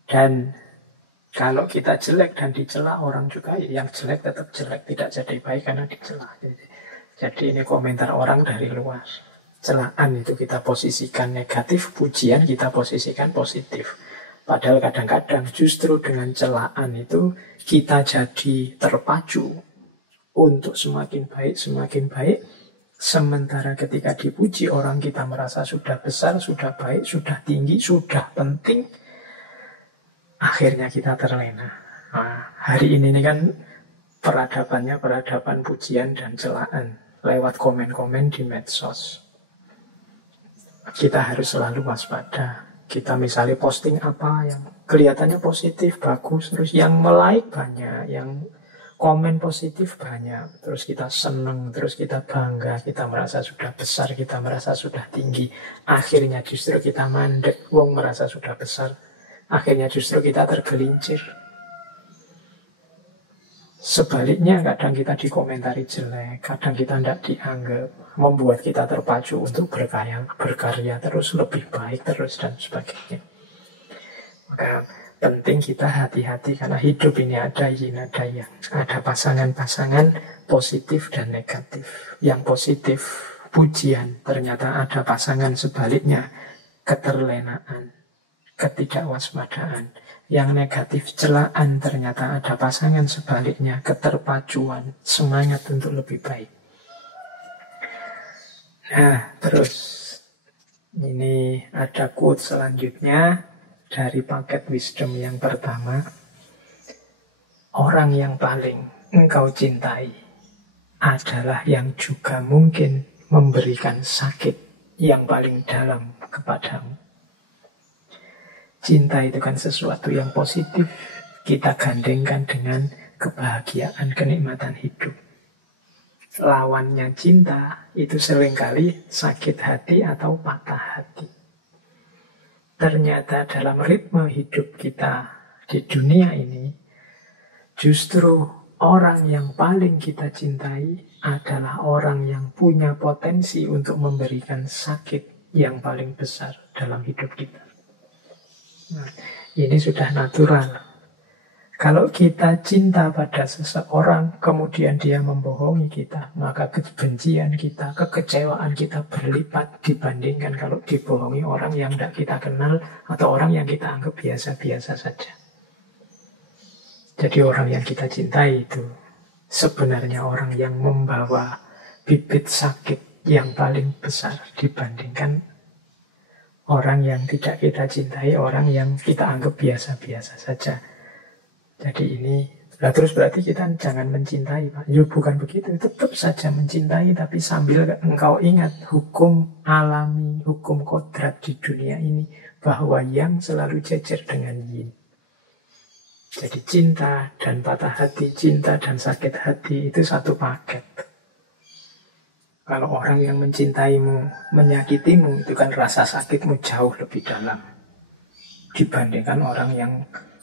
Dan kalau kita jelek dan dicela orang juga, yang jelek tetap jelek, tidak jadi baik karena dicela. Jadi ini komentar orang dari luar. Celaan itu kita posisikan negatif, pujian kita posisikan positif. Padahal kadang-kadang justru dengan celaan itu kita jadi terpacu untuk semakin baik. Sementara ketika dipuji orang kita merasa sudah besar, sudah baik, sudah tinggi, sudah penting. Akhirnya kita terlena. Nah, hari ini kan peradabannya peradaban pujian dan celaan lewat komen-komen di medsos. Kita harus selalu waspada. Kita misalnya posting apa yang kelihatannya positif, bagus, terus yang like banyak, yang komen positif banyak, terus kita seneng, terus kita bangga, kita merasa sudah besar, kita merasa sudah tinggi. Akhirnya justru kita mandek, wong merasa sudah besar. Akhirnya justru kita tergelincir. Sebaliknya kadang kita dikomentari jelek, kadang kita tidak dianggap, membuat kita terpacu untuk berkarya terus, lebih baik terus, dan sebagainya. Maka penting kita hati-hati, karena hidup ini ada yin, ada yang. Ada pasangan-pasangan positif dan negatif. Yang positif, pujian, ternyata ada pasangan sebaliknya, keterlenaan, ketidakwaspadaan. Yang negatif, celaan, ternyata ada pasangan sebaliknya, keterpacuan, semangat untuk lebih baik. Nah, terus ini ada quote selanjutnya dari paket wisdom yang pertama. Orang yang paling engkau cintai adalah yang juga mungkin memberikan sakit yang paling dalam kepadamu. Cinta itu kan sesuatu yang positif. Kita gandengkan dengan kebahagiaan, kenikmatan hidup. Lawannya cinta itu seringkali sakit hati atau patah hati. ternyata dalam ritme hidup kita di dunia ini, justru orang yang paling kita cintai adalah orang yang punya potensi untuk memberikan sakit yang paling besar dalam hidup kita. Nah, ini sudah natural. Kalau kita cinta pada seseorang, kemudian dia membohongi kita, maka kebencian kita, kekecewaan kita berlipat dibandingkan kalau dibohongi orang yang tidak kita kenal atau orang yang kita anggap biasa-biasa saja. Jadi orang yang kita cintai itu sebenarnya orang yang membawa bibit sakit yang paling besar dibandingkan orang yang tidak kita cintai, orang yang kita anggap biasa-biasa saja. Jadi ini, terus berarti kita jangan mencintai, Pak. Ya bukan begitu, tetap saja mencintai, tapi sambil engkau ingat hukum alami, hukum kodrat di dunia ini, bahwa yang selalu jejer dengan yin. Jadi cinta dan patah hati, cinta dan sakit hati itu satu paket. Kalau orang yang mencintaimu, menyakitimu, itu kan rasa sakitmu jauh lebih dalam dibandingkan orang yang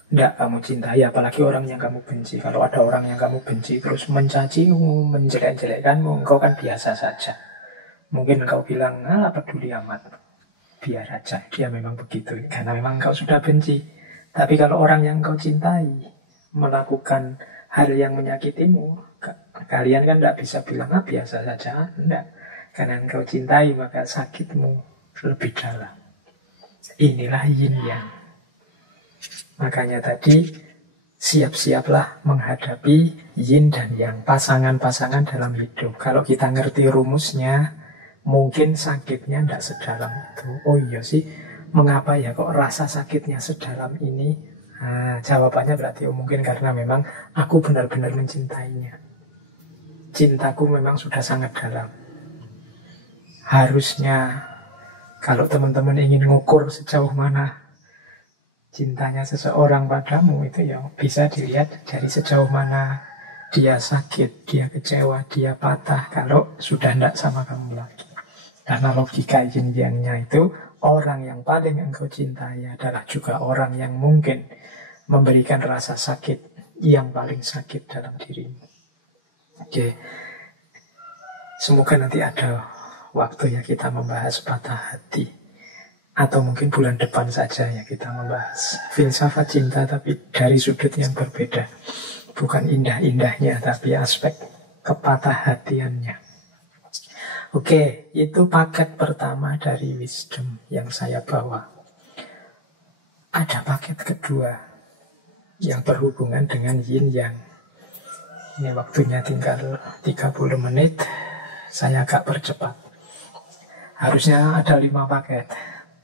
tidak kamu cintai, apalagi orang yang kamu benci. Kalau ada orang yang kamu benci terus mencacimu, menjelek-jelekkanmu, engkau kan biasa saja. Mungkin engkau bilang, alah peduli amat, biar aja, dia memang begitu, karena memang engkau sudah benci. Tapi kalau orang yang engkau cintai melakukan hal yang menyakitimu, kalian kan tidak bisa bilang, biasa saja. Tidak, karena engkau cintai maka sakitmu lebih dalam. Inilah yin yang. Makanya tadi siap-siaplah menghadapi yin dan yang, pasangan-pasangan dalam hidup. Kalau kita ngerti rumusnya, mungkin sakitnya tidak sedalam itu. Oh iya sih, mengapa ya kok rasa sakitnya sedalam ini? Nah, jawabannya berarti mungkin karena memang aku benar-benar mencintainya. Cintaku memang sudah sangat dalam. Harusnya kalau teman-teman ingin ngukur sejauh mana cintanya seseorang padamu, itu ya bisa dilihat dari sejauh mana dia sakit, dia kecewa, dia patah kalau sudah tidak sama kamu lagi. Karena logika yin yang-nya itu, orang yang paling engkau cintai adalah juga orang yang mungkin memberikan rasa sakit yang paling sakit dalam dirimu. Oke. Semoga nanti ada waktu ya kita membahas patah hati. Atau mungkin bulan depan saja ya kita membahas filsafat cinta, tapi dari sudut yang berbeda. Bukan indah-indahnya, tapi aspek kepatah hatiannya. Oke, itu paket pertama dari wisdom yang saya bawa. Ada paket kedua yang berhubungan dengan yin yang. Ini waktunya tinggal 30 menit. Saya agak percepat. Harusnya ada 5 paket.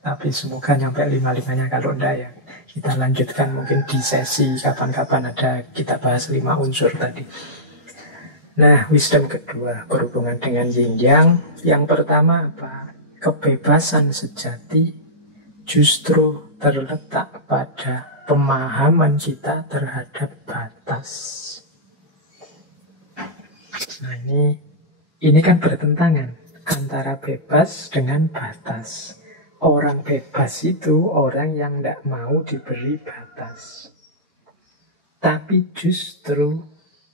Tapi semoga nyampe 5-5-nya. Kalau enggak ya kita lanjutkan mungkin di sesi kapan-kapan ada kita bahas 5 unsur tadi. Nah, wisdom kedua berhubungan dengan yin yang. Yang pertama apa? Kebebasan sejati justru terletak pada pemahaman kita terhadap batas. Nah, ini kan bertentangan antara bebas dengan batas. Orang bebas itu orang yang tidak mau diberi batas. Tapi justru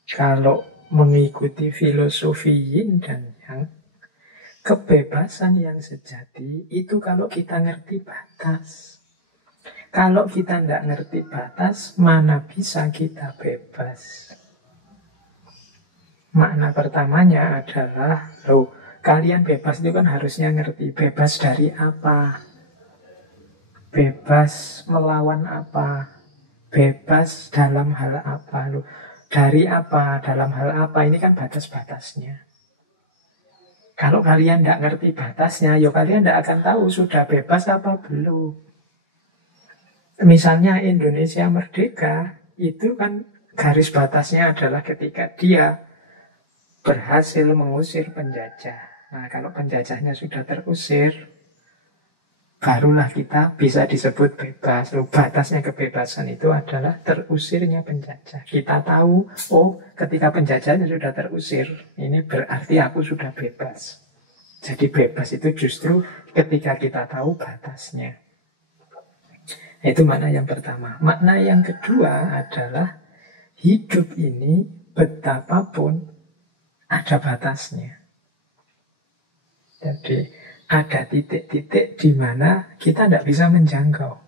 kalau mengikuti filosofi yin dan yang, kebebasan yang sejati itu kalau kita ngerti batas. Kalau kita tidak ngerti batas, mana bisa kita bebas? Makna pertamanya adalah, kalian bebas itu kan harusnya ngerti bebas dari apa, bebas melawan apa, bebas dalam hal apa, dari apa, dalam hal apa, ini kan batas-batasnya. Kalau kalian tidak ngerti batasnya, ya kalian tidak akan tahu sudah bebas apa belum. Misalnya Indonesia merdeka, itu kan garis batasnya adalah ketika dia berhasil mengusir penjajah. Nah, kalau penjajahnya sudah terusir, barulah kita bisa disebut bebas. Batasnya kebebasan itu adalah terusirnya penjajah. Kita tahu, ketika penjajahnya sudah terusir, ini berarti aku sudah bebas. Jadi bebas itu justru ketika kita tahu batasnya. Itu makna yang pertama. Makna yang kedua adalah hidup ini betapapun ada batasnya. Jadi ada titik-titik di mana kita tidak bisa menjangkau.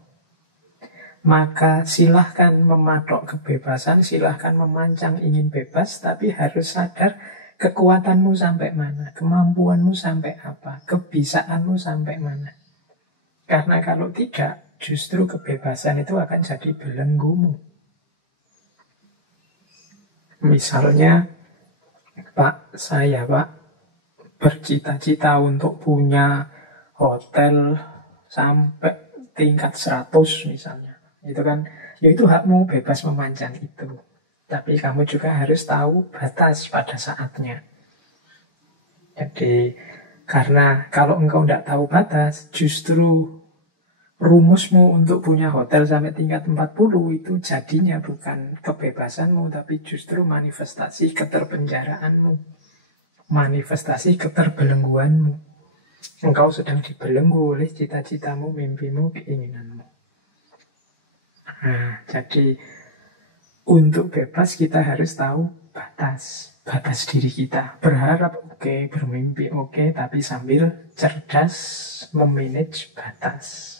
Maka silahkan mematok kebebasan, silahkan memancang ingin bebas, tapi harus sadar kekuatanmu sampai mana, kemampuanmu sampai apa, kebisaanmu sampai mana. Karena kalau tidak, justru kebebasan itu akan jadi belenggumu. Misalnya, Pak, saya bercita-cita untuk punya hotel sampai tingkat 100 misalnya. Itu kan, ya itu hakmu bebas memanjang itu. Tapi kamu juga harus tahu batas pada saatnya. Jadi, karena kalau engkau tidak tahu batas, justru rumusmu untuk punya hotel sampai tingkat 40 itu jadinya bukan kebebasanmu, tapi justru manifestasi keterpenjaraanmu. Manifestasi keterbelengguanmu. Engkau sedang dibelenggu oleh cita-citamu, mimpimu, keinginanmu. Nah, jadi untuk bebas kita harus tahu batas diri kita. Berharap oke, bermimpi oke, tapi sambil cerdas memanage batas.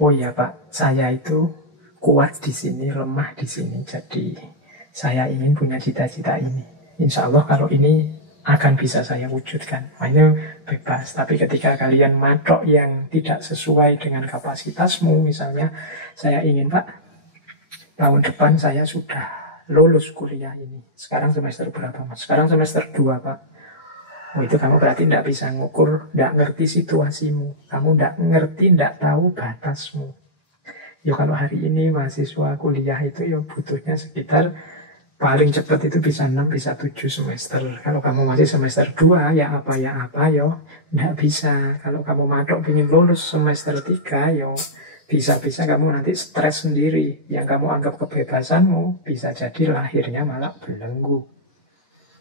Oh iya Pak, saya itu kuat di sini, lemah di sini. Jadi saya ingin punya cita-cita ini. Insya Allah kalau ini akan bisa saya wujudkan. Itu bebas. Tapi ketika kalian matok yang tidak sesuai dengan kapasitasmu, misalnya saya ingin Pak, tahun depan saya sudah lulus kuliah ini. Sekarang semester berapa Mas? Sekarang semester 2 Pak. Oh, itu kamu berarti tidak bisa ngukur, tidak ngerti situasimu. Kamu tidak ngerti, tidak tahu batasmu. Ya kalau hari ini mahasiswa kuliah itu ya butuhnya sekitar paling cepat itu bisa 6, bisa 7 semester. Kalau kamu masih semester 2, ya apa, tidak bisa. Kalau kamu matok ingin lulus semester 3, ya bisa-bisa kamu nanti stres sendiri. Yang kamu anggap kebebasanmu, bisa jadi lahirnya malah belenggu.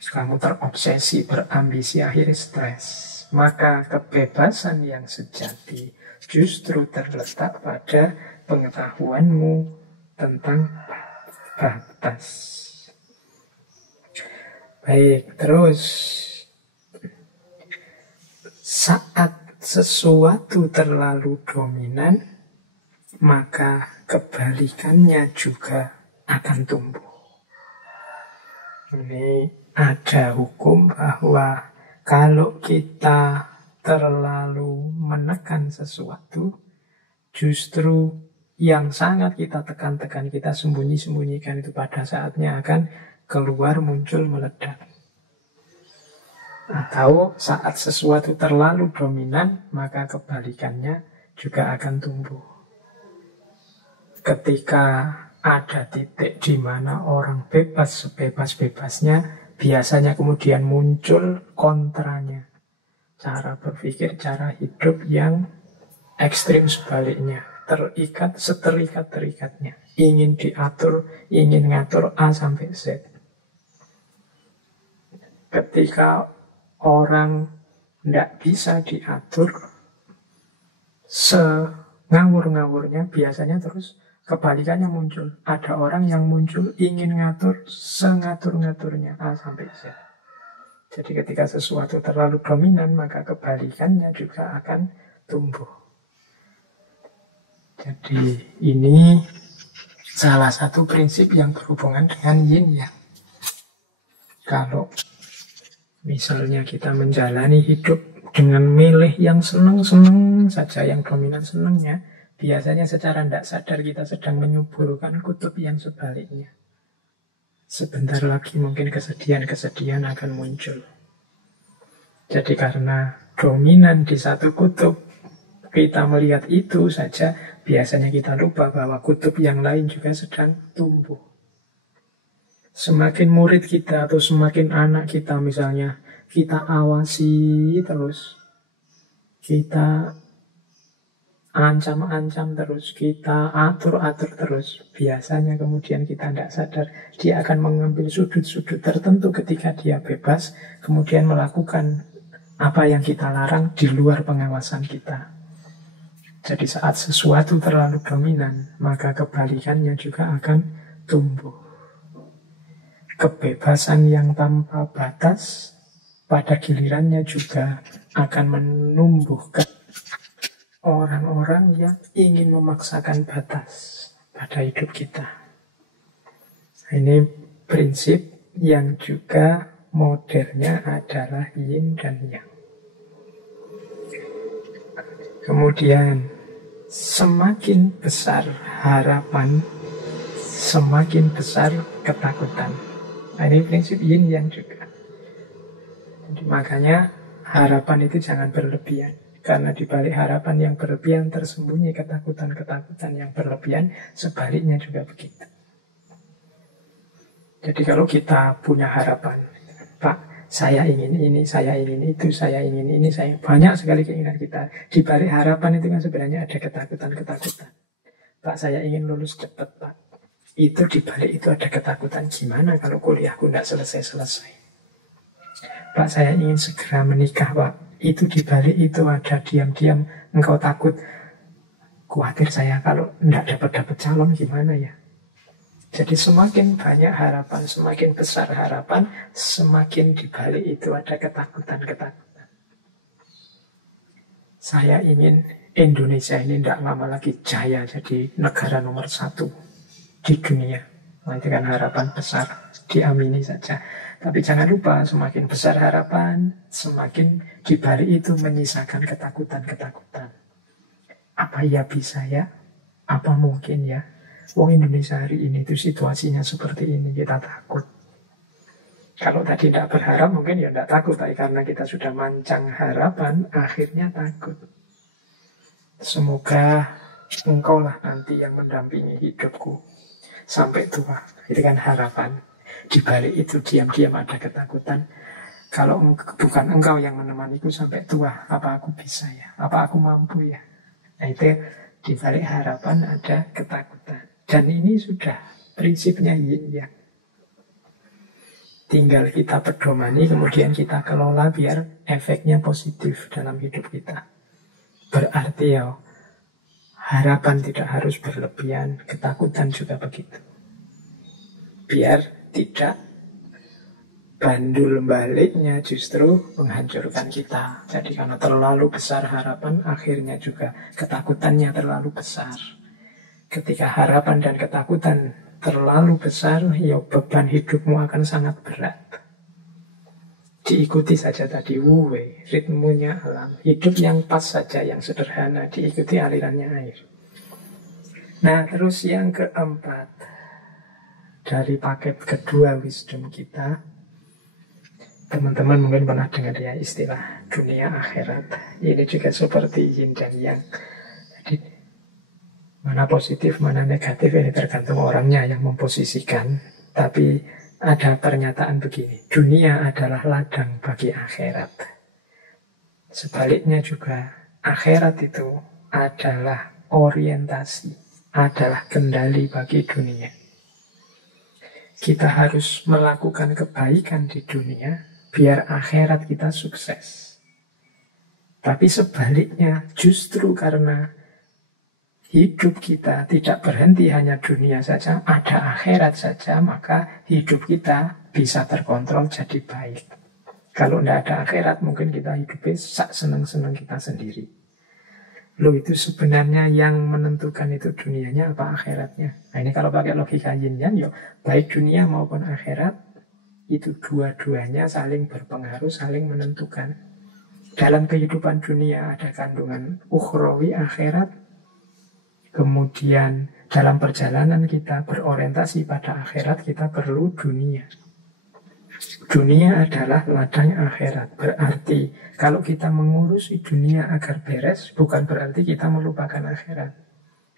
Kamu terobsesi, berambisi, akhirnya stres. Maka kebebasan yang sejati justru terletak pada pengetahuanmu tentang batas. Baik, terus saat sesuatu terlalu dominan, maka kebalikannya juga akan tumbuh. Ini ada hukum bahwa kalau kita terlalu menekan sesuatu, justru yang sangat kita tekan-tekan, kita sembunyi-sembunyikan itu pada saatnya akan keluar, muncul, meledak. Atau saat sesuatu terlalu dominan, maka kebalikannya juga akan tumbuh. Ketika ada titik di mana orang bebas sebebas-bebasnya, biasanya kemudian muncul kontranya. Cara berpikir, cara hidup yang ekstrim sebaliknya. Terikat, seterikat-terikatnya. Ingin diatur, ingin ngatur A sampai Z. Ketika orang tidak bisa diatur, sengawur-ngawurnya biasanya terus kebalikannya muncul. Ada orang yang muncul ingin ngatur sengatur-ngaturnya A sampai Z. Jadi ketika sesuatu terlalu dominan, maka kebalikannya juga akan tumbuh. Jadi ini salah satu prinsip yang berhubungan dengan yin yang. Kalau misalnya kita menjalani hidup dengan milih yang senang-senang saja, yang dominan senangnya, biasanya secara tidak sadar kita sedang menyuburkan kutub yang sebaliknya. Sebentar lagi mungkin kesedihan-kesedihan akan muncul. Jadi karena dominan di satu kutub, kita melihat itu saja, biasanya kita lupa bahwa kutub yang lain juga sedang tumbuh. Semakin murid kita atau semakin anak kita misalnya, kita awasi terus, kita ancam-ancam terus, kita atur-atur terus, biasanya kemudian kita tidak sadar dia akan mengambil sudut-sudut tertentu ketika dia bebas, kemudian melakukan apa yang kita larang di luar pengawasan kita. Jadi saat sesuatu terlalu dominan, maka kebalikannya juga akan tumbuh. Kebebasan yang tanpa batas pada gilirannya juga akan menumbuhkan orang-orang yang ingin memaksakan batas pada hidup kita. Ini prinsip yang juga modelnya adalah yin dan yang. Kemudian semakin besar harapan, semakin besar ketakutan. Nah, ini prinsip yin yang juga. Jadi makanya harapan itu jangan berlebihan. Karena di balik harapan yang berlebihan tersembunyi ketakutan-ketakutan yang berlebihan. Sebaliknya juga begitu. Jadi kalau kita punya harapan, Pak, saya ingin ini, saya ingin itu, saya ingin ini, saya banyak sekali keinginan kita. Di balik harapan itu kan sebenarnya ada ketakutan-ketakutan. Pak, saya ingin lulus cepat, Pak. Itu di balik itu ada ketakutan. Gimana kalau kuliahku tidak selesai-selesai? Pak, saya ingin segera menikah, Pak. Itu di balik itu ada diam-diam engkau takut. Khawatir saya kalau tidak dapat calon gimana ya? Jadi semakin banyak harapan, semakin besar harapan, semakin di balik itu ada ketakutan-ketakutan. Saya ingin Indonesia ini tidak lama lagi jaya jadi negara nomor 1 di dunia. Nah, itu kan harapan besar, diamini saja. Tapi jangan lupa, semakin besar harapan, semakin di balik itu menyisakan ketakutan-ketakutan. Apa ya bisa ya? Apa mungkin ya? Wong Indonesia hari ini itu situasinya seperti ini, kita takut. Kalau tadi tidak berharap mungkin ya tidak takut, tapi karena kita sudah mancang harapan, akhirnya takut. Semoga engkau lah nanti yang mendampingi hidupku sampai tua. Itu kan harapan. Di balik itu diam-diam ada ketakutan. Kalau bukan engkau yang menemaniku sampai tua, apa aku bisa ya? Apa aku mampu ya? Nah itu di balik harapan ada ketakutan. Dan ini sudah prinsipnya yin yang. Tinggal kita pedomani, kemudian kita kelola biar efeknya positif dalam hidup kita. Berarti ya, harapan tidak harus berlebihan, ketakutan juga begitu. Biar tidak bandul baliknya justru menghancurkan kita. Jadi karena terlalu besar harapan, akhirnya juga ketakutannya terlalu besar. Ketika harapan dan ketakutan terlalu besar, ya beban hidupmu akan sangat berat. Diikuti saja tadi wuwe, ritmenya alam. Hidup yang pas saja, yang sederhana, diikuti alirannya air. Nah, terus yang keempat, dari paket kedua wisdom kita, teman-teman mungkin pernah dengar ya istilah dunia akhirat. Ini juga seperti yin dan yang. Jadi mana positif, mana negatif ini tergantung orangnya yang memposisikan. Tapi ada pernyataan begini, dunia adalah ladang bagi akhirat. Sebaliknya juga, akhirat itu adalah orientasi, adalah kendali bagi dunia. Kita harus melakukan kebaikan di dunia, biar akhirat kita sukses. Tapi sebaliknya, justru karena hidup kita tidak berhenti hanya dunia saja, ada akhirat saja, maka hidup kita bisa terkontrol jadi baik. Kalau tidak ada akhirat, mungkin kita hidupnya senang-senang kita sendiri. Loh, itu sebenarnya yang menentukan itu dunianya apa akhiratnya. Nah ini kalau pakai logika yin yang, ya baik dunia maupun akhirat, itu dua-duanya saling berpengaruh, saling menentukan. Dalam kehidupan dunia ada kandungan ukhrawi akhirat. Kemudian dalam perjalanan kita berorientasi pada akhirat, kita perlu dunia. Dunia adalah ladang akhirat. Berarti kalau kita mengurusi dunia agar beres, bukan berarti kita melupakan akhirat.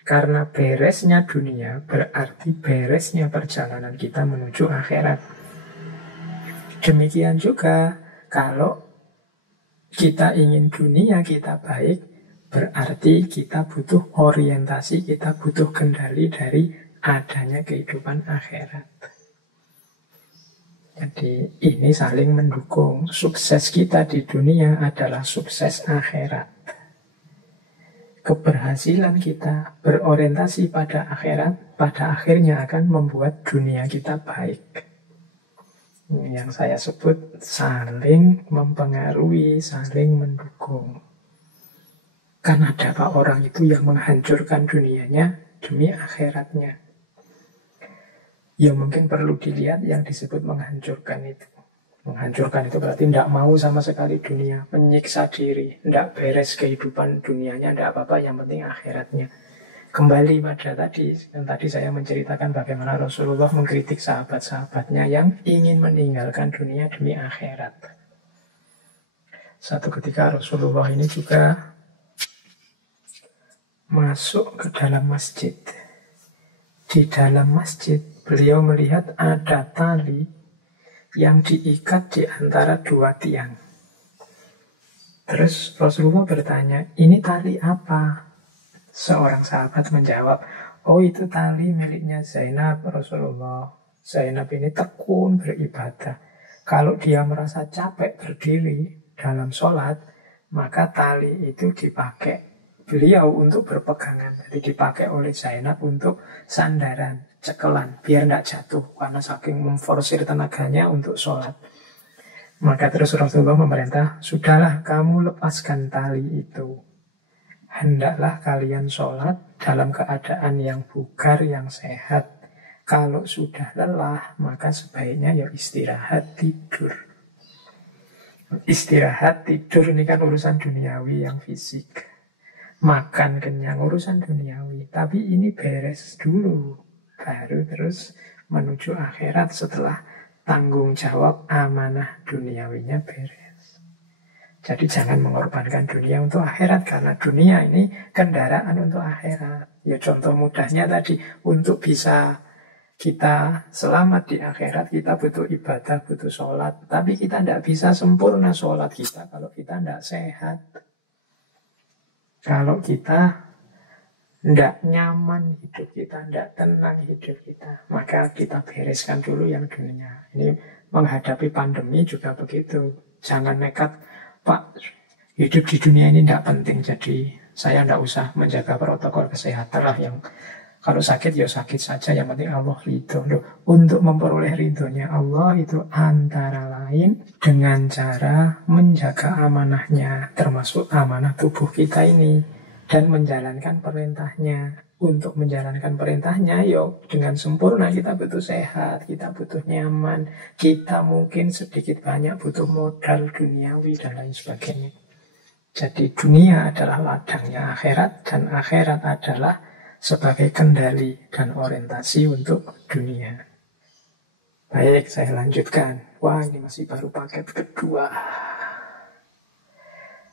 Karena beresnya dunia berarti beresnya perjalanan kita menuju akhirat. Demikian juga kalau kita ingin dunia kita baik, berarti kita butuh orientasi, kita butuh kendali dari adanya kehidupan akhirat. Jadi ini saling mendukung. Sukses kita di dunia adalah sukses akhirat. keberhasilan kita berorientasi pada akhirat, pada akhirnya akan membuat dunia kita baik. Yang saya sebut saling mempengaruhi, saling mendukung. Kan ada Pak orang itu yang menghancurkan dunianya demi akhiratnya. Ya mungkin perlu dilihat yang disebut menghancurkan itu. Menghancurkan itu berarti tidak mau sama sekali dunia, menyiksa diri, tidak beres kehidupan dunianya, tidak apa-apa, yang penting akhiratnya. Kembali pada tadi, yang tadi saya menceritakan bagaimana Rasulullah mengkritik sahabat-sahabatnya yang ingin meninggalkan dunia demi akhirat. Satu ketika Rasulullah ini juga masuk ke dalam masjid. Di dalam masjid, beliau melihat ada tali yang diikat di antara dua tiang. Terus Rasulullah bertanya, ini tali apa? Seorang sahabat menjawab, oh itu tali miliknya Zainab Rasulullah. Zainab ini tekun beribadah. Kalau dia merasa capek berdiri dalam sholat, maka tali itu dipakai beliau untuk berpegangan. Jadi dipakai oleh Zainab untuk sandaran, cekelan, biar tidak jatuh. Karena saking memforsir tenaganya untuk sholat. Maka terus Rasulullah memerintah, sudahlah kamu lepaskan tali itu. Hendaklah kalian sholat dalam keadaan yang bugar, yang sehat. Kalau sudah lelah, maka sebaiknya ya istirahat, tidur. Istirahat, tidur ini kan urusan duniawi yang fisik. Makan kenyang, urusan duniawi. Tapi ini beres dulu. Baru terus menuju akhirat setelah tanggung jawab amanah duniawinya beres. Jadi jangan mengorbankan dunia untuk akhirat, karena dunia ini kendaraan untuk akhirat. Ya contoh mudahnya tadi, untuk bisa kita selamat di akhirat, kita butuh ibadah, butuh sholat. Tapi kita tidak bisa sempurna sholat kita kalau kita tidak sehat. Kalau kita tidak nyaman hidup kita, tidak tenang hidup kita, maka kita bereskan dulu yang dunia. Ini menghadapi pandemi juga begitu. Jangan nekat, Pak, hidup di dunia ini tidak penting, jadi saya tidak usah menjaga protokol kesehatan lah. Yang kalau sakit ya sakit saja, yang penting Allah ridho. Untuk memperoleh ridhonya Allah itu antara lain dengan cara menjaga amanahnya, termasuk amanah tubuh kita ini, dan menjalankan perintahnya. Untuk menjalankan perintahnya, yuk dengan sempurna kita butuh sehat, kita butuh nyaman, kita mungkin sedikit banyak butuh modal duniawi dan lain sebagainya. Jadi dunia adalah ladangnya akhirat, dan akhirat adalah sebagai kendali dan orientasi untuk dunia. Baik, saya lanjutkan. Wah, ini masih baru paket kedua.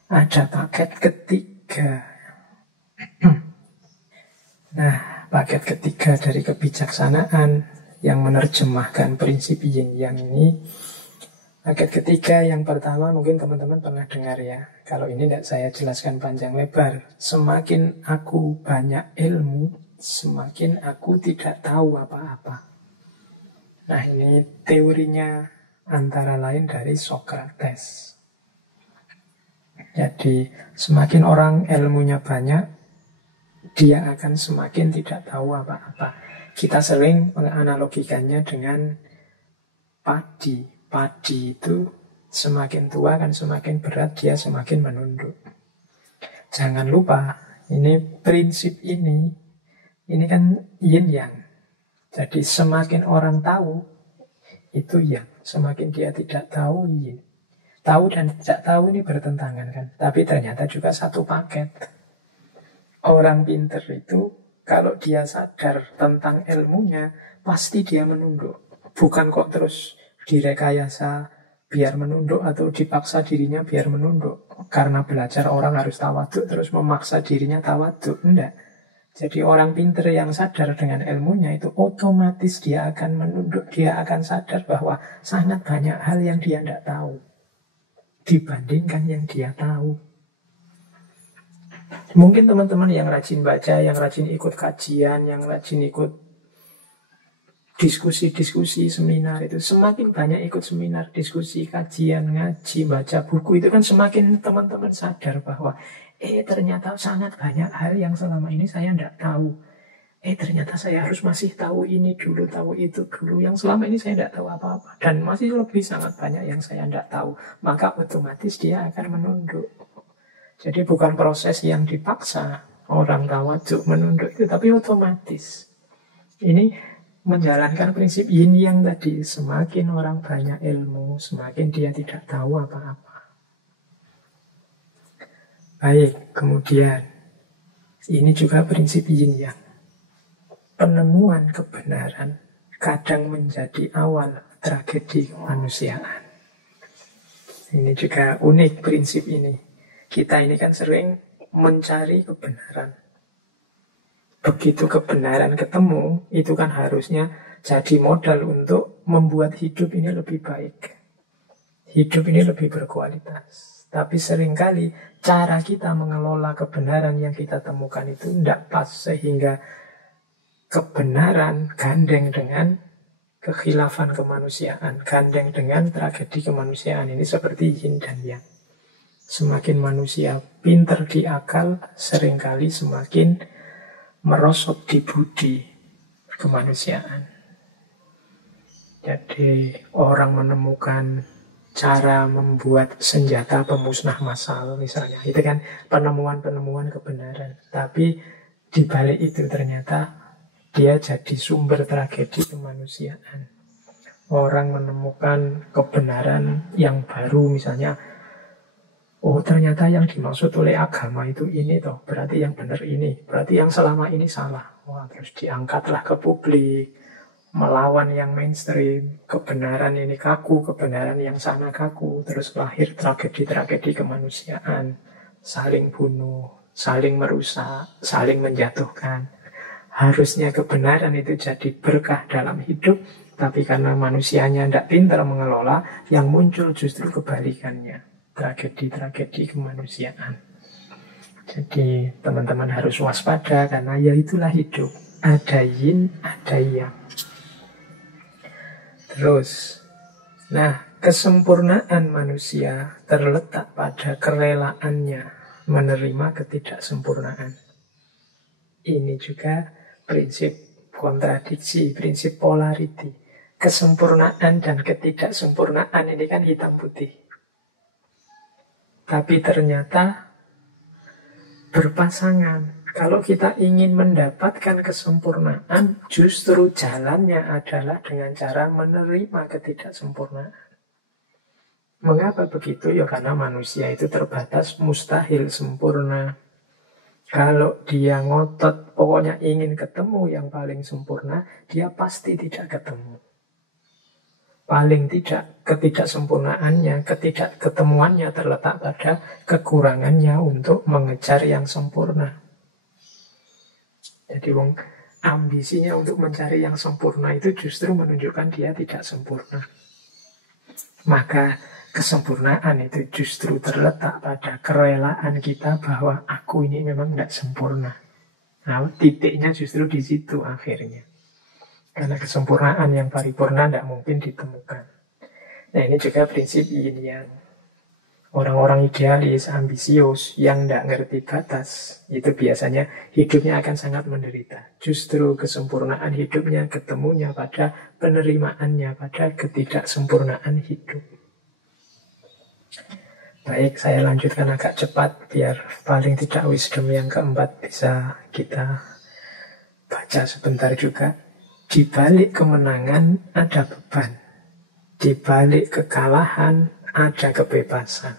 Ada paket ketiga. Nah, paket ketiga dari kebijaksanaan yang menerjemahkan prinsip yin yang ini. Paket ketiga yang pertama mungkin teman-teman pernah dengar ya. Kalau ini tidak saya jelaskan panjang lebar. Semakin aku banyak ilmu, semakin aku tidak tahu apa-apa. Nah, ini teorinya antara lain dari Socrates. Jadi semakin orang ilmunya banyak, dia akan semakin tidak tahu apa-apa. Kita sering menganalogikannya dengan padi. Padi itu semakin tua kan semakin berat, dia semakin menunduk. Jangan lupa, ini prinsip ini kan yin yang. Jadi semakin orang tahu, itu yang. Semakin dia tidak tahu, yin. Tahu dan tidak tahu ini bertentangan kan. Tapi ternyata juga satu paket. Orang pinter itu, kalau dia sadar tentang ilmunya, pasti dia menunduk. Bukan kok terus direkayasa biar menunduk atau dipaksa dirinya biar menunduk. Karena belajar orang harus tawaduk, terus memaksa dirinya tawaduk. Enggak. Jadi orang pinter yang sadar dengan ilmunya itu otomatis dia akan menunduk. Dia akan sadar bahwa sangat banyak hal yang dia tidak tahu dibandingkan yang dia tahu. Mungkin teman-teman yang rajin baca, yang rajin ikut kajian, yang rajin ikut diskusi-diskusi, seminar itu, semakin banyak ikut seminar, diskusi, kajian, ngaji, baca buku, itu kan semakin teman-teman sadar bahwa Ternyata sangat banyak hal yang selama ini saya tidak tahu. Ternyata saya harus masih tahu ini dulu, tahu itu dulu. Yang selama ini saya tidak tahu apa-apa. Dan masih lebih sangat banyak yang saya tidak tahu. Maka otomatis dia akan menunduk. Jadi bukan proses yang dipaksa orang tawaduk menunduk itu, tapi otomatis. Ini menjalankan prinsip yin yang tadi. Semakin orang banyak ilmu, semakin dia tidak tahu apa-apa. Baik, kemudian ini juga prinsip yin yang. Penemuan kebenaran kadang menjadi awal tragedi kemanusiaan. Ini juga unik prinsip ini. Kita ini kan sering mencari kebenaran. Begitu kebenaran ketemu, itu kan harusnya jadi modal untuk membuat hidup ini lebih baik. Hidup ini lebih berkualitas. Tapi seringkali cara kita mengelola kebenaran yang kita temukan itu tidak pas, sehingga kebenaran gandeng dengan kekhilafan kemanusiaan, gandeng dengan tragedi kemanusiaan. Ini seperti yin dan yang. Semakin manusia pinter di akal, seringkali semakin merosot di budi kemanusiaan. Jadi orang menemukan cara membuat senjata pemusnah massal misalnya. Itu kan penemuan-penemuan kebenaran. Tapi di balik itu ternyata dia jadi sumber tragedi kemanusiaan. Orang menemukan kebenaran yang baru misalnya. Ternyata yang dimaksud oleh agama itu ini toh. Berarti yang benar ini. Berarti yang selama ini salah. Terus diangkatlah ke publik. Melawan yang mainstream. Kebenaran ini kaku, kebenaran yang sana kaku. Terus lahir tragedi-tragedi kemanusiaan. Saling bunuh, saling merusak, saling menjatuhkan. Harusnya kebenaran itu jadi berkah dalam hidup. Tapi karena manusianya tidak pintar mengelola, yang muncul justru kebalikannya. Tragedi-tragedi kemanusiaan. Jadi teman-teman harus waspada, karena ya itulah hidup. Ada yin, ada yang. Terus, kesempurnaan manusia terletak pada kerelaannya menerima ketidaksempurnaan. Ini juga prinsip kontradiksi, prinsip polarity. Kesempurnaan dan ketidaksempurnaan ini kan hitam putih. Tapi ternyata berpasangan. Kalau kita ingin mendapatkan kesempurnaan, justru jalannya adalah dengan cara menerima ketidaksempurnaan. Mengapa begitu? Ya karena manusia itu terbatas, mustahil sempurna. Kalau dia ngotot, pokoknya ingin ketemu yang paling sempurna, dia pasti tidak ketemu. Paling tidak ketidaksempurnaannya, ketidakketemuannya terletak pada kekurangannya untuk mengejar yang sempurna. Jadi ambisinya untuk mencari yang sempurna itu justru menunjukkan dia tidak sempurna. Maka kesempurnaan itu justru terletak pada kerelaan kita bahwa aku ini memang tidak sempurna. Nah, titiknya justru di situ akhirnya. Karena kesempurnaan yang paripurna tidak mungkin ditemukan. Nah, ini juga prinsip yin yang. Orang-orang idealis, ambisius, yang tidak ngerti batas, itu biasanya hidupnya akan sangat menderita. Justru kesempurnaan hidupnya ketemunya pada penerimaannya, pada ketidaksempurnaan hidup. Baik, saya lanjutkan agak cepat, biar paling tidak wisdom yang keempat bisa kita baca sebentar juga. Di balik kemenangan ada beban. Di balik kekalahan ada kebebasan.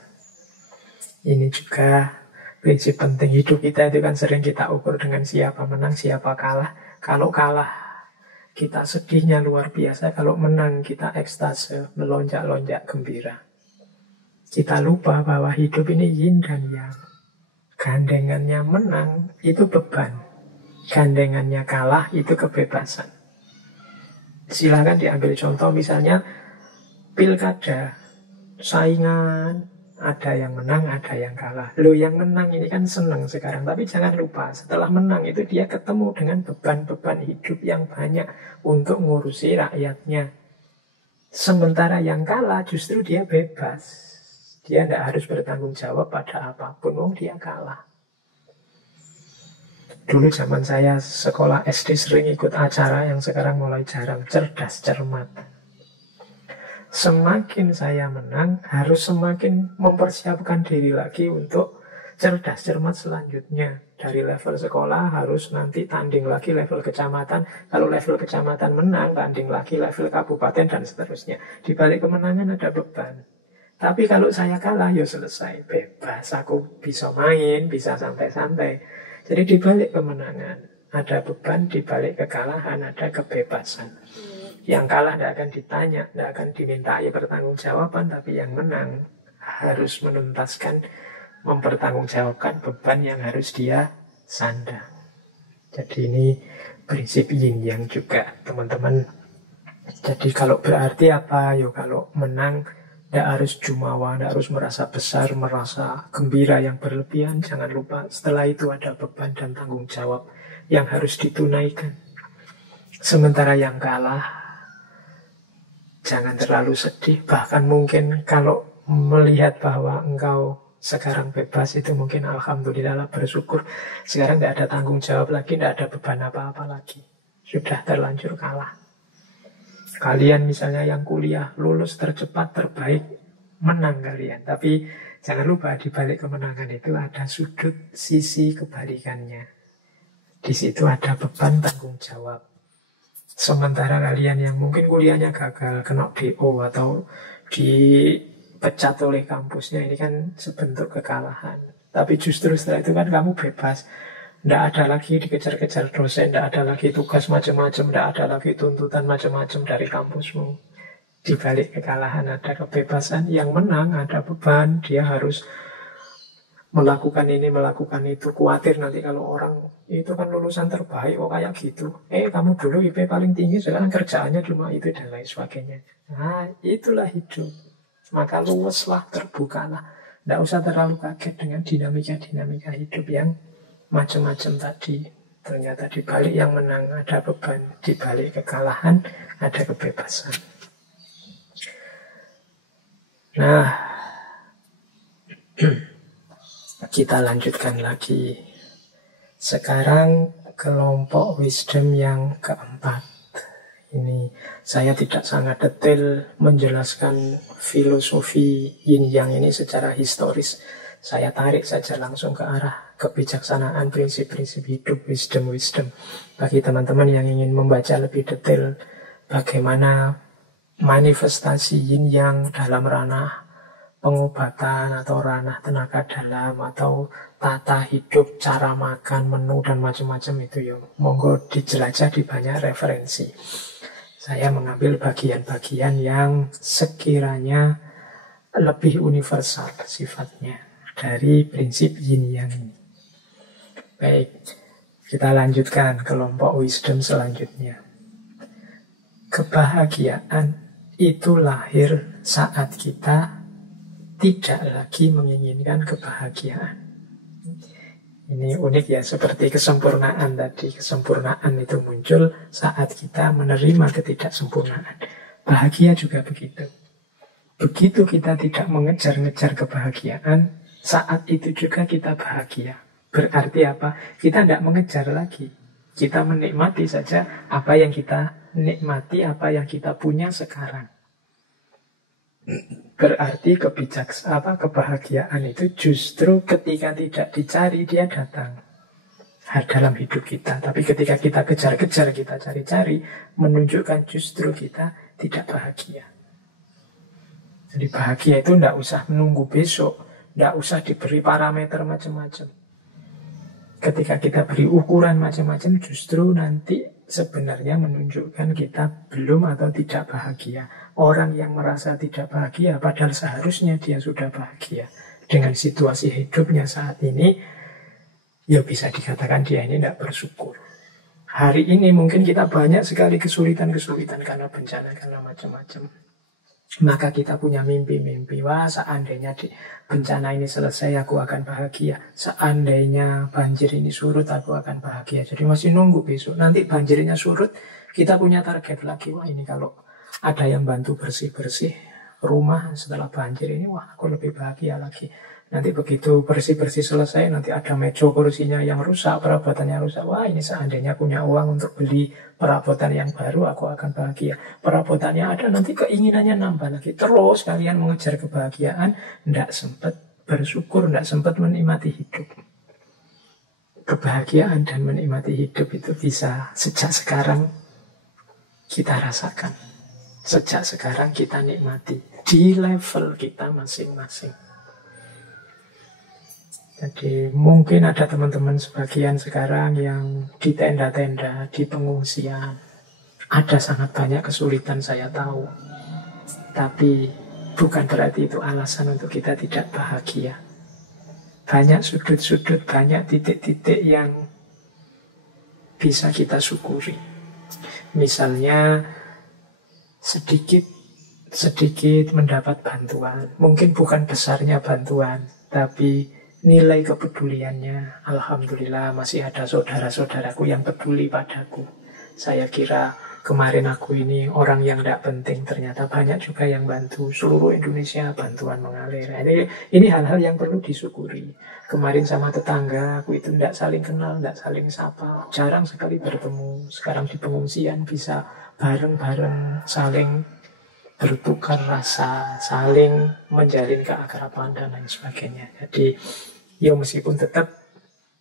Ini juga prinsip penting hidup kita itu kan sering kita ukur dengan siapa menang, siapa kalah. Kalau kalah, kita sedihnya luar biasa. Kalau menang, kita ekstase, melonjak-lonjak gembira. Kita lupa bahwa hidup ini yin dan yang. Gandengannya menang, itu beban. Gandengannya kalah, itu kebebasan. Silakan diambil contoh misalnya pilkada, saingan, ada yang menang, ada yang kalah. Loh, yang menang ini kan senang sekarang. Tapi jangan lupa, setelah menang itu dia ketemu dengan beban-beban hidup yang banyak untuk ngurusi rakyatnya. Sementara yang kalah justru dia bebas. Dia tidak harus bertanggung jawab pada apapun. Dia kalah. Dulu zaman saya sekolah SD sering ikut acara yang sekarang mulai jarang, cerdas cermat. Semakin saya menang, harus semakin mempersiapkan diri lagi untuk cerdas cermat selanjutnya. Dari level sekolah harus nanti tanding lagi level kecamatan. Kalau level kecamatan menang, tanding lagi level kabupaten dan seterusnya. Di balik kemenangan ada beban. Tapi kalau saya kalah, ya selesai, bebas. Aku bisa main, bisa santai-santai. Jadi di balik kemenangan ada beban, di balik kekalahan ada kebebasan. Yang kalah tidak akan ditanya, tidak akan dimintai pertanggungjawaban, tapi yang menang harus menuntaskan, mempertanggungjawabkan beban yang harus dia sandang. Jadi ini prinsip yin yang juga, teman-teman. Jadi kalau berarti apa? Yo kalau menang tidak harus jumawa, tidak harus merasa besar, merasa gembira yang berlebihan. Jangan lupa setelah itu ada beban dan tanggung jawab yang harus ditunaikan. Sementara yang kalah, jangan terlalu sedih. Bahkan mungkin kalau melihat bahwa engkau sekarang bebas, itu mungkin alhamdulillah lah, bersyukur. Sekarang tidak ada tanggung jawab lagi, tidak ada beban apa-apa lagi. Sudah terlanjur kalah. Kalian misalnya yang kuliah, lulus tercepat, terbaik, menang kalian. Tapi jangan lupa di balik kemenangan itu ada sudut sisi kebalikannya. Di situ ada beban tanggung jawab. Sementara kalian yang mungkin kuliahnya gagal, kena DO atau dipecat oleh kampusnya, ini kan sebentuk kekalahan. Tapi justru setelah itu kan kamu bebas. Tidak ada lagi dikejar-kejar dosen, tidak ada lagi tugas macam-macam, tidak ada lagi tuntutan macam-macam dari kampusmu. Di balik kekalahan ada kebebasan, yang menang ada beban, dia harus melakukan ini, melakukan itu. Khawatir nanti kalau orang itu kan lulusan terbaik, kok kayak gitu. Kamu dulu IP paling tinggi, sekarang kerjaannya cuma itu dan lain sebagainya. Nah, itulah hidup. Maka luweslah, terbukalah. Tidak usah terlalu kaget dengan dinamika-dinamika hidup yang macam-macam tadi. Ternyata di balik yang menang ada beban, di balik kekalahan ada kebebasan. Nah, kita lanjutkan lagi. Sekarang kelompok wisdom yang keempat. Ini saya tidak sangat detail menjelaskan filosofi yin yang ini secara historis. Saya tarik saja langsung ke arah kebijaksanaan, prinsip-prinsip hidup, wisdom. Bagi teman-teman yang ingin membaca lebih detail bagaimana manifestasi yin yang dalam ranah pengobatan atau ranah tenaga dalam atau tata hidup, cara makan, menu dan macam-macam itu ya, monggo dijelajah di banyak referensi. Saya mengambil bagian-bagian yang sekiranya lebih universal sifatnya dari prinsip yin yang ini. Baik, kita lanjutkan kelompok wisdom selanjutnya. Kebahagiaan itu lahir saat kita tidak lagi menginginkan kebahagiaan. Ini unik ya, seperti kesempurnaan tadi. Kesempurnaan itu muncul saat kita menerima ketidaksempurnaan. Bahagia juga begitu. Begitu kita tidak mengejar-ngejar kebahagiaan, saat itu juga kita bahagia. Berarti apa? Kita tidak mengejar lagi. Kita menikmati saja apa yang kita nikmati, apa yang kita punya sekarang. Berarti kebahagiaan itu justru ketika tidak dicari, dia datang dalam hidup kita. Tapi ketika kita kejar-kejar, kita cari-cari, menunjukkan justru kita tidak bahagia. Jadi bahagia itu tidak usah menunggu besok, tidak usah diberi parameter macam-macam. Ketika kita beri ukuran macam-macam, justru nanti sebenarnya menunjukkan kita belum atau tidak bahagia. Orang yang merasa tidak bahagia, padahal seharusnya dia sudah bahagia dengan situasi hidupnya saat ini, ya bisa dikatakan dia ini tidak bersyukur. Hari ini mungkin kita banyak sekali kesulitan-kesulitan karena bencana, karena macam-macam. Maka kita punya mimpi-mimpi. Wah, seandainya bencana ini selesai, aku akan bahagia. Seandainya banjir ini surut, aku akan bahagia. Jadi masih nunggu besok. Nanti banjirnya surut, kita punya target lagi. Wah, ini kalau ada yang bantu bersih-bersih rumah setelah banjir ini, wah, aku lebih bahagia lagi. Nanti begitu bersih-bersih selesai, nanti ada meja kursinya yang rusak, perabotannya rusak. Wah, ini seandainya punya uang untuk beli perabotan yang baru, aku akan bahagia. Perabotannya ada, nanti keinginannya nambah lagi. Terus kalian mengejar kebahagiaan, tidak sempat bersyukur, tidak sempat menikmati hidup. Kebahagiaan dan menikmati hidup itu bisa sejak sekarang kita rasakan. Sejak sekarang kita nikmati di level kita masing-masing. Jadi mungkin ada teman-teman sebagian sekarang yang di tenda-tenda, di pengungsian. Ada sangat banyak kesulitan, saya tahu. Tapi bukan berarti itu alasan untuk kita tidak bahagia. Banyak sudut-sudut, banyak titik-titik yang bisa kita syukuri. Misalnya sedikit mendapat bantuan. Mungkin bukan besarnya bantuan, tapi nilai kepeduliannya, alhamdulillah masih ada saudara-saudaraku yang peduli padaku. Saya kira kemarin aku ini orang yang tidak penting, ternyata banyak juga yang bantu. Seluruh Indonesia bantuan mengalir. Ini hal-hal yang perlu disyukuri. Kemarin sama tetangga aku itu tidak saling kenal, tidak saling sapa, jarang sekali bertemu. Sekarang di pengungsian bisa bareng-bareng saling bertukar rasa, saling menjalin keakraban dan lain sebagainya. Jadi ya meskipun tetap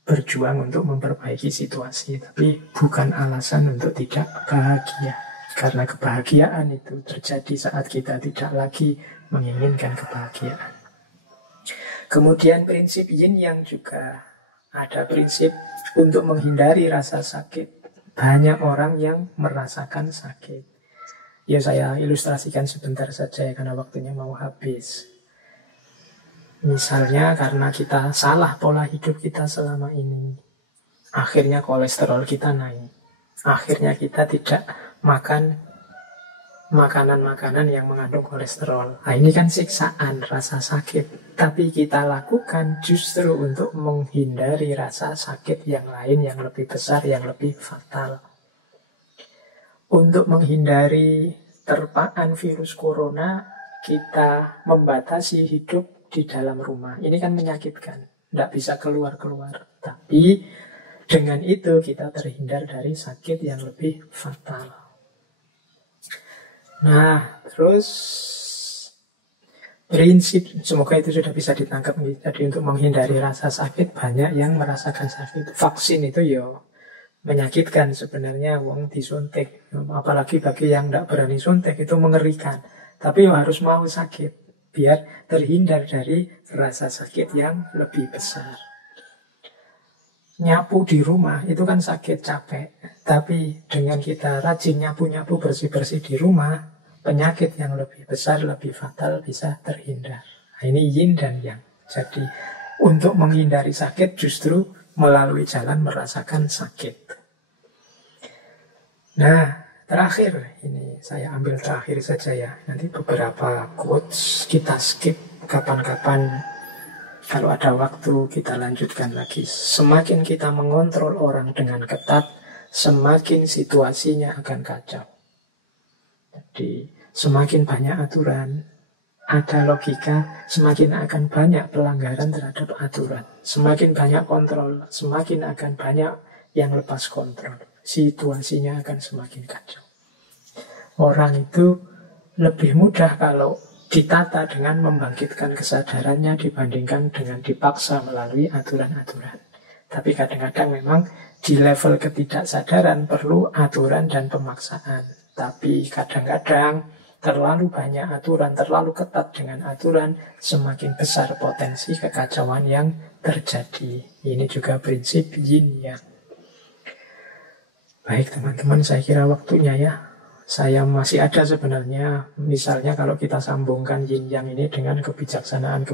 berjuang untuk memperbaiki situasi, tapi bukan alasan untuk tidak bahagia. Karena kebahagiaan itu terjadi saat kita tidak lagi menginginkan kebahagiaan. Kemudian prinsip yin yang juga ada prinsip untuk menghindari rasa sakit. Banyak orang yang merasakan sakit. Ya saya ilustrasikan sebentar saja ya, karena waktunya mau habis. Misalnya karena kita salah pola hidup kita selama ini, akhirnya kolesterol kita naik. Akhirnya kita tidak makan makanan-makanan yang mengandung kolesterol. Nah, ini kan siksaan, rasa sakit. Tapi kita lakukan justru untuk menghindari rasa sakit yang lain, yang lebih besar, yang lebih fatal. Untuk menghindari terpaan virus corona, kita membatasi hidup di dalam rumah. Ini kan menyakitkan, tidak bisa keluar-keluar. Tapi dengan itu kita terhindar dari sakit yang lebih fatal. Nah, terus prinsip, semoga itu sudah bisa ditangkap. Jadi untuk menghindari rasa sakit, banyak yang merasakan sakit. Vaksin itu ya menyakitkan sebenarnya, wong disuntik. Apalagi bagi yang tidak berani suntik, itu mengerikan. Tapi ya harus mau sakit biar terhindar dari rasa sakit yang lebih besar. Nyapu di rumah itu kan sakit, capek. Tapi dengan kita rajin nyapu-nyapu, bersih-bersih di rumah, penyakit yang lebih besar, lebih fatal bisa terhindar. Nah, ini yin dan yang. Jadi untuk menghindari sakit justru melalui jalan merasakan sakit. Nah, terakhir, ini saya ambil terakhir saja ya. Nanti beberapa quotes kita skip, kapan-kapan kalau ada waktu kita lanjutkan lagi. Semakin kita mengontrol orang dengan ketat, semakin situasinya akan kacau. Jadi semakin banyak aturan, ada logika, semakin akan banyak pelanggaran terhadap aturan. Semakin banyak kontrol, semakin akan banyak yang lepas kontrol. Situasinya akan semakin kacau. Orang itu lebih mudah kalau ditata dengan membangkitkan kesadarannya dibandingkan dengan dipaksa melalui aturan-aturan. Tapi kadang-kadang memang di level ketidaksadaran perlu aturan dan pemaksaan. Tapi kadang-kadang terlalu banyak aturan, terlalu ketat dengan aturan, semakin besar potensi kekacauan yang terjadi. Ini juga prinsip yin yang. Baik teman-teman, saya kira waktunya ya. Saya masih ada sebenarnya, misalnya kalau kita sambungkan yin yang ini dengan kebijaksanaan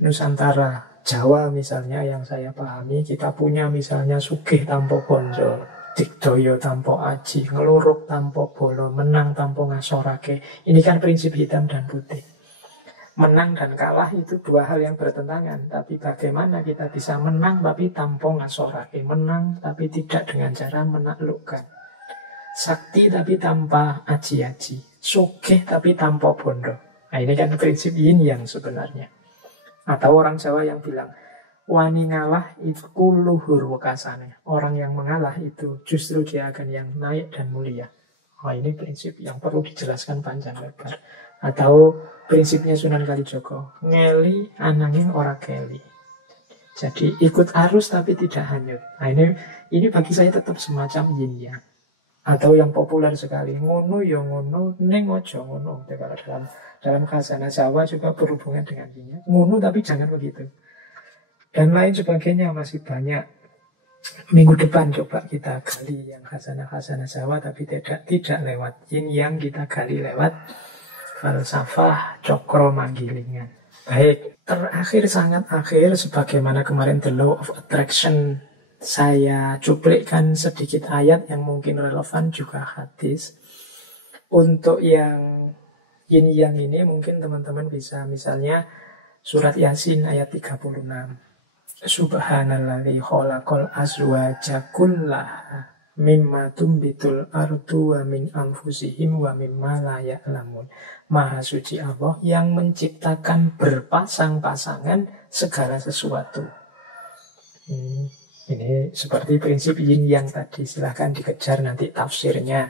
Nusantara, Jawa misalnya yang saya pahami, kita punya misalnya sugih tanpa bonjol, digdaya tanpa aji, ngeluruk tanpa bolo, menang tanpa ngasorake. Ini kan prinsip hitam dan putih. Menang dan kalah itu dua hal yang bertentangan. Tapi bagaimana kita bisa menang tapi tanpa ngasorake, menang tapi tidak dengan cara menaklukkan, sakti tapi tanpa aji-aji, sugih tapi tanpa bondo. Nah ini kan prinsip yin yang sebenarnya. Atau orang Jawa yang bilang, wani ngalah itu luhur wekasane. Orang yang mengalah itu justru dia akan yang naik dan mulia. Oh, ini prinsip yang perlu dijelaskan panjang lebar. Atau prinsipnya Sunan Kalijogo, ngeli ananging ora keli. Jadi ikut arus tapi tidak hanyut. Nah ini bagi saya tetap semacam yin yang. Atau yang populer sekali, ngono ya ngono, ning ojo ngono. Kalau dalam khazanah Jawa juga berhubungan dengan yin yang. Ngono tapi jangan begitu. Dan lain sebagainya masih banyak. Minggu depan coba kita gali yang khazanah-khazanah Jawa, tapi tidak lewat yin yang, kita gali lewat falsafah cokro manggilingan. Baik, terakhir sangat akhir, sebagaimana kemarin The Law of Attraction, saya cuplikkan sedikit ayat yang mungkin relevan, juga hadis. Untuk yang yin yang ini mungkin teman-teman bisa misalnya surat Yasin ayat 36. Subhanalladzi khalaqal azwaja kullaha mimma tumbitul ardu wa min anfusihim wa mimma la ya'lamun. Maha suci Allah yang menciptakan berpasang-pasangan segala sesuatu. Ini seperti prinsip yin yang tadi. Silahkan dikejar nanti tafsirnya.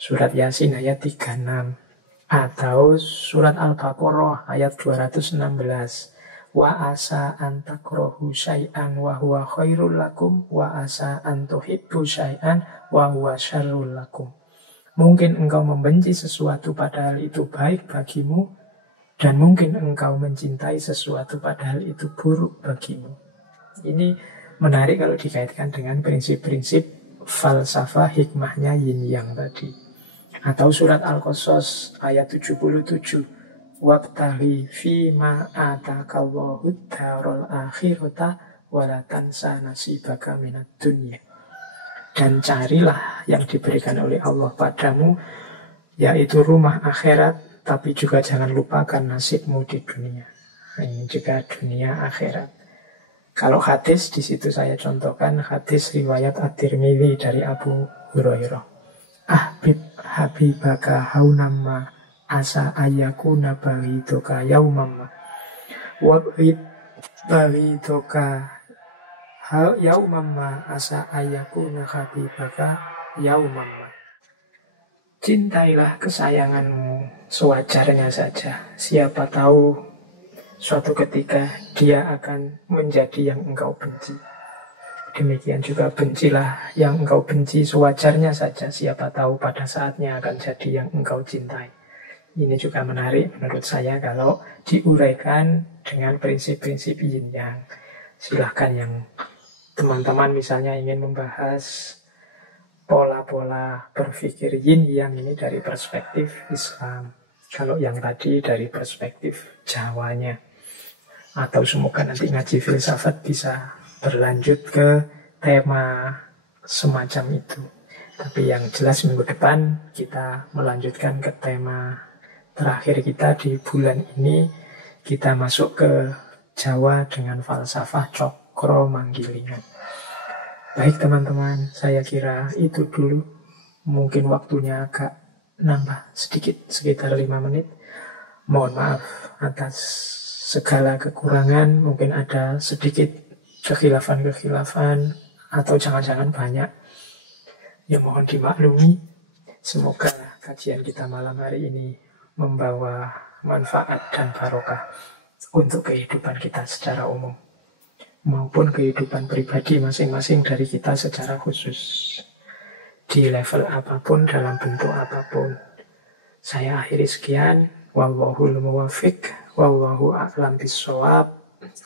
Surat Yasin ayat 36. Atau surat Al-Baqarah ayat 216. Wa asa antakrohu syai'an wa huwa khairul lakum wa asa antuhibbu syai'an wa huwa syarrul lakum. Mungkin engkau membenci sesuatu padahal itu baik bagimu, dan mungkin engkau mencintai sesuatu padahal itu buruk bagimu. Ini menarik kalau dikaitkan dengan prinsip-prinsip falsafah hikmahnya yin yang tadi. Atau surat Al-Qasas ayat 77. Wabtaghi fima atakallahu darul akhirata wala tansa nasibaka minad dunya. Dan carilah yang diberikan oleh Allah padamu, yaitu rumah akhirat, tapi juga jangan lupakan nasibmu di dunia. Nah, ini juga dunia akhirat. Kalau hadis, di situ saya contohkan hadis riwayat At-Tirmidzi dari Abu Hurairah. Habibaka haunamma asa ayakuna baghiduka yaumamma wabrid baghiduka yaumamma asa ayakuna habibaka yaumamma. Cintailah kesayanganmu sewajarnya saja. Siapa tahu suatu ketika dia akan menjadi yang engkau benci. Demikian juga bencilah yang engkau benci sewajarnya saja. Siapa tahu pada saatnya akan jadi yang engkau cintai. Ini juga menarik menurut saya kalau diuraikan dengan prinsip-prinsip yin yang. Silahkan yang teman-teman misalnya ingin membahas pola-pola berpikir yin yang ini dari perspektif Islam. Kalau yang tadi dari perspektif Jawanya. Atau semoga nanti ngaji filsafat bisa berlanjut ke tema semacam itu. Tapi yang jelas minggu depan kita melanjutkan ke tema terakhir kita di bulan ini. Kita masuk ke Jawa dengan falsafah cokro manggilingan. Baik teman-teman, saya kira itu dulu. Mungkin waktunya agak nambah sedikit, sekitar 5 menit. Mohon maaf atas segala kekurangan. Mungkin ada sedikit kekhilafan-kekhilafan, atau jangan-jangan banyak. Ya mohon dimaklumi. Semoga kajian kita malam hari ini membawa manfaat dan barokah untuk kehidupan kita secara umum maupun kehidupan pribadi masing-masing dari kita secara khusus di level apapun, dalam bentuk apapun. Saya akhiri sekian. Wallahul muwaffiq, wallahu a'lam bissawab.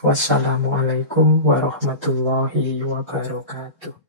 Wassalamualaikum warahmatullahi wabarakatuh.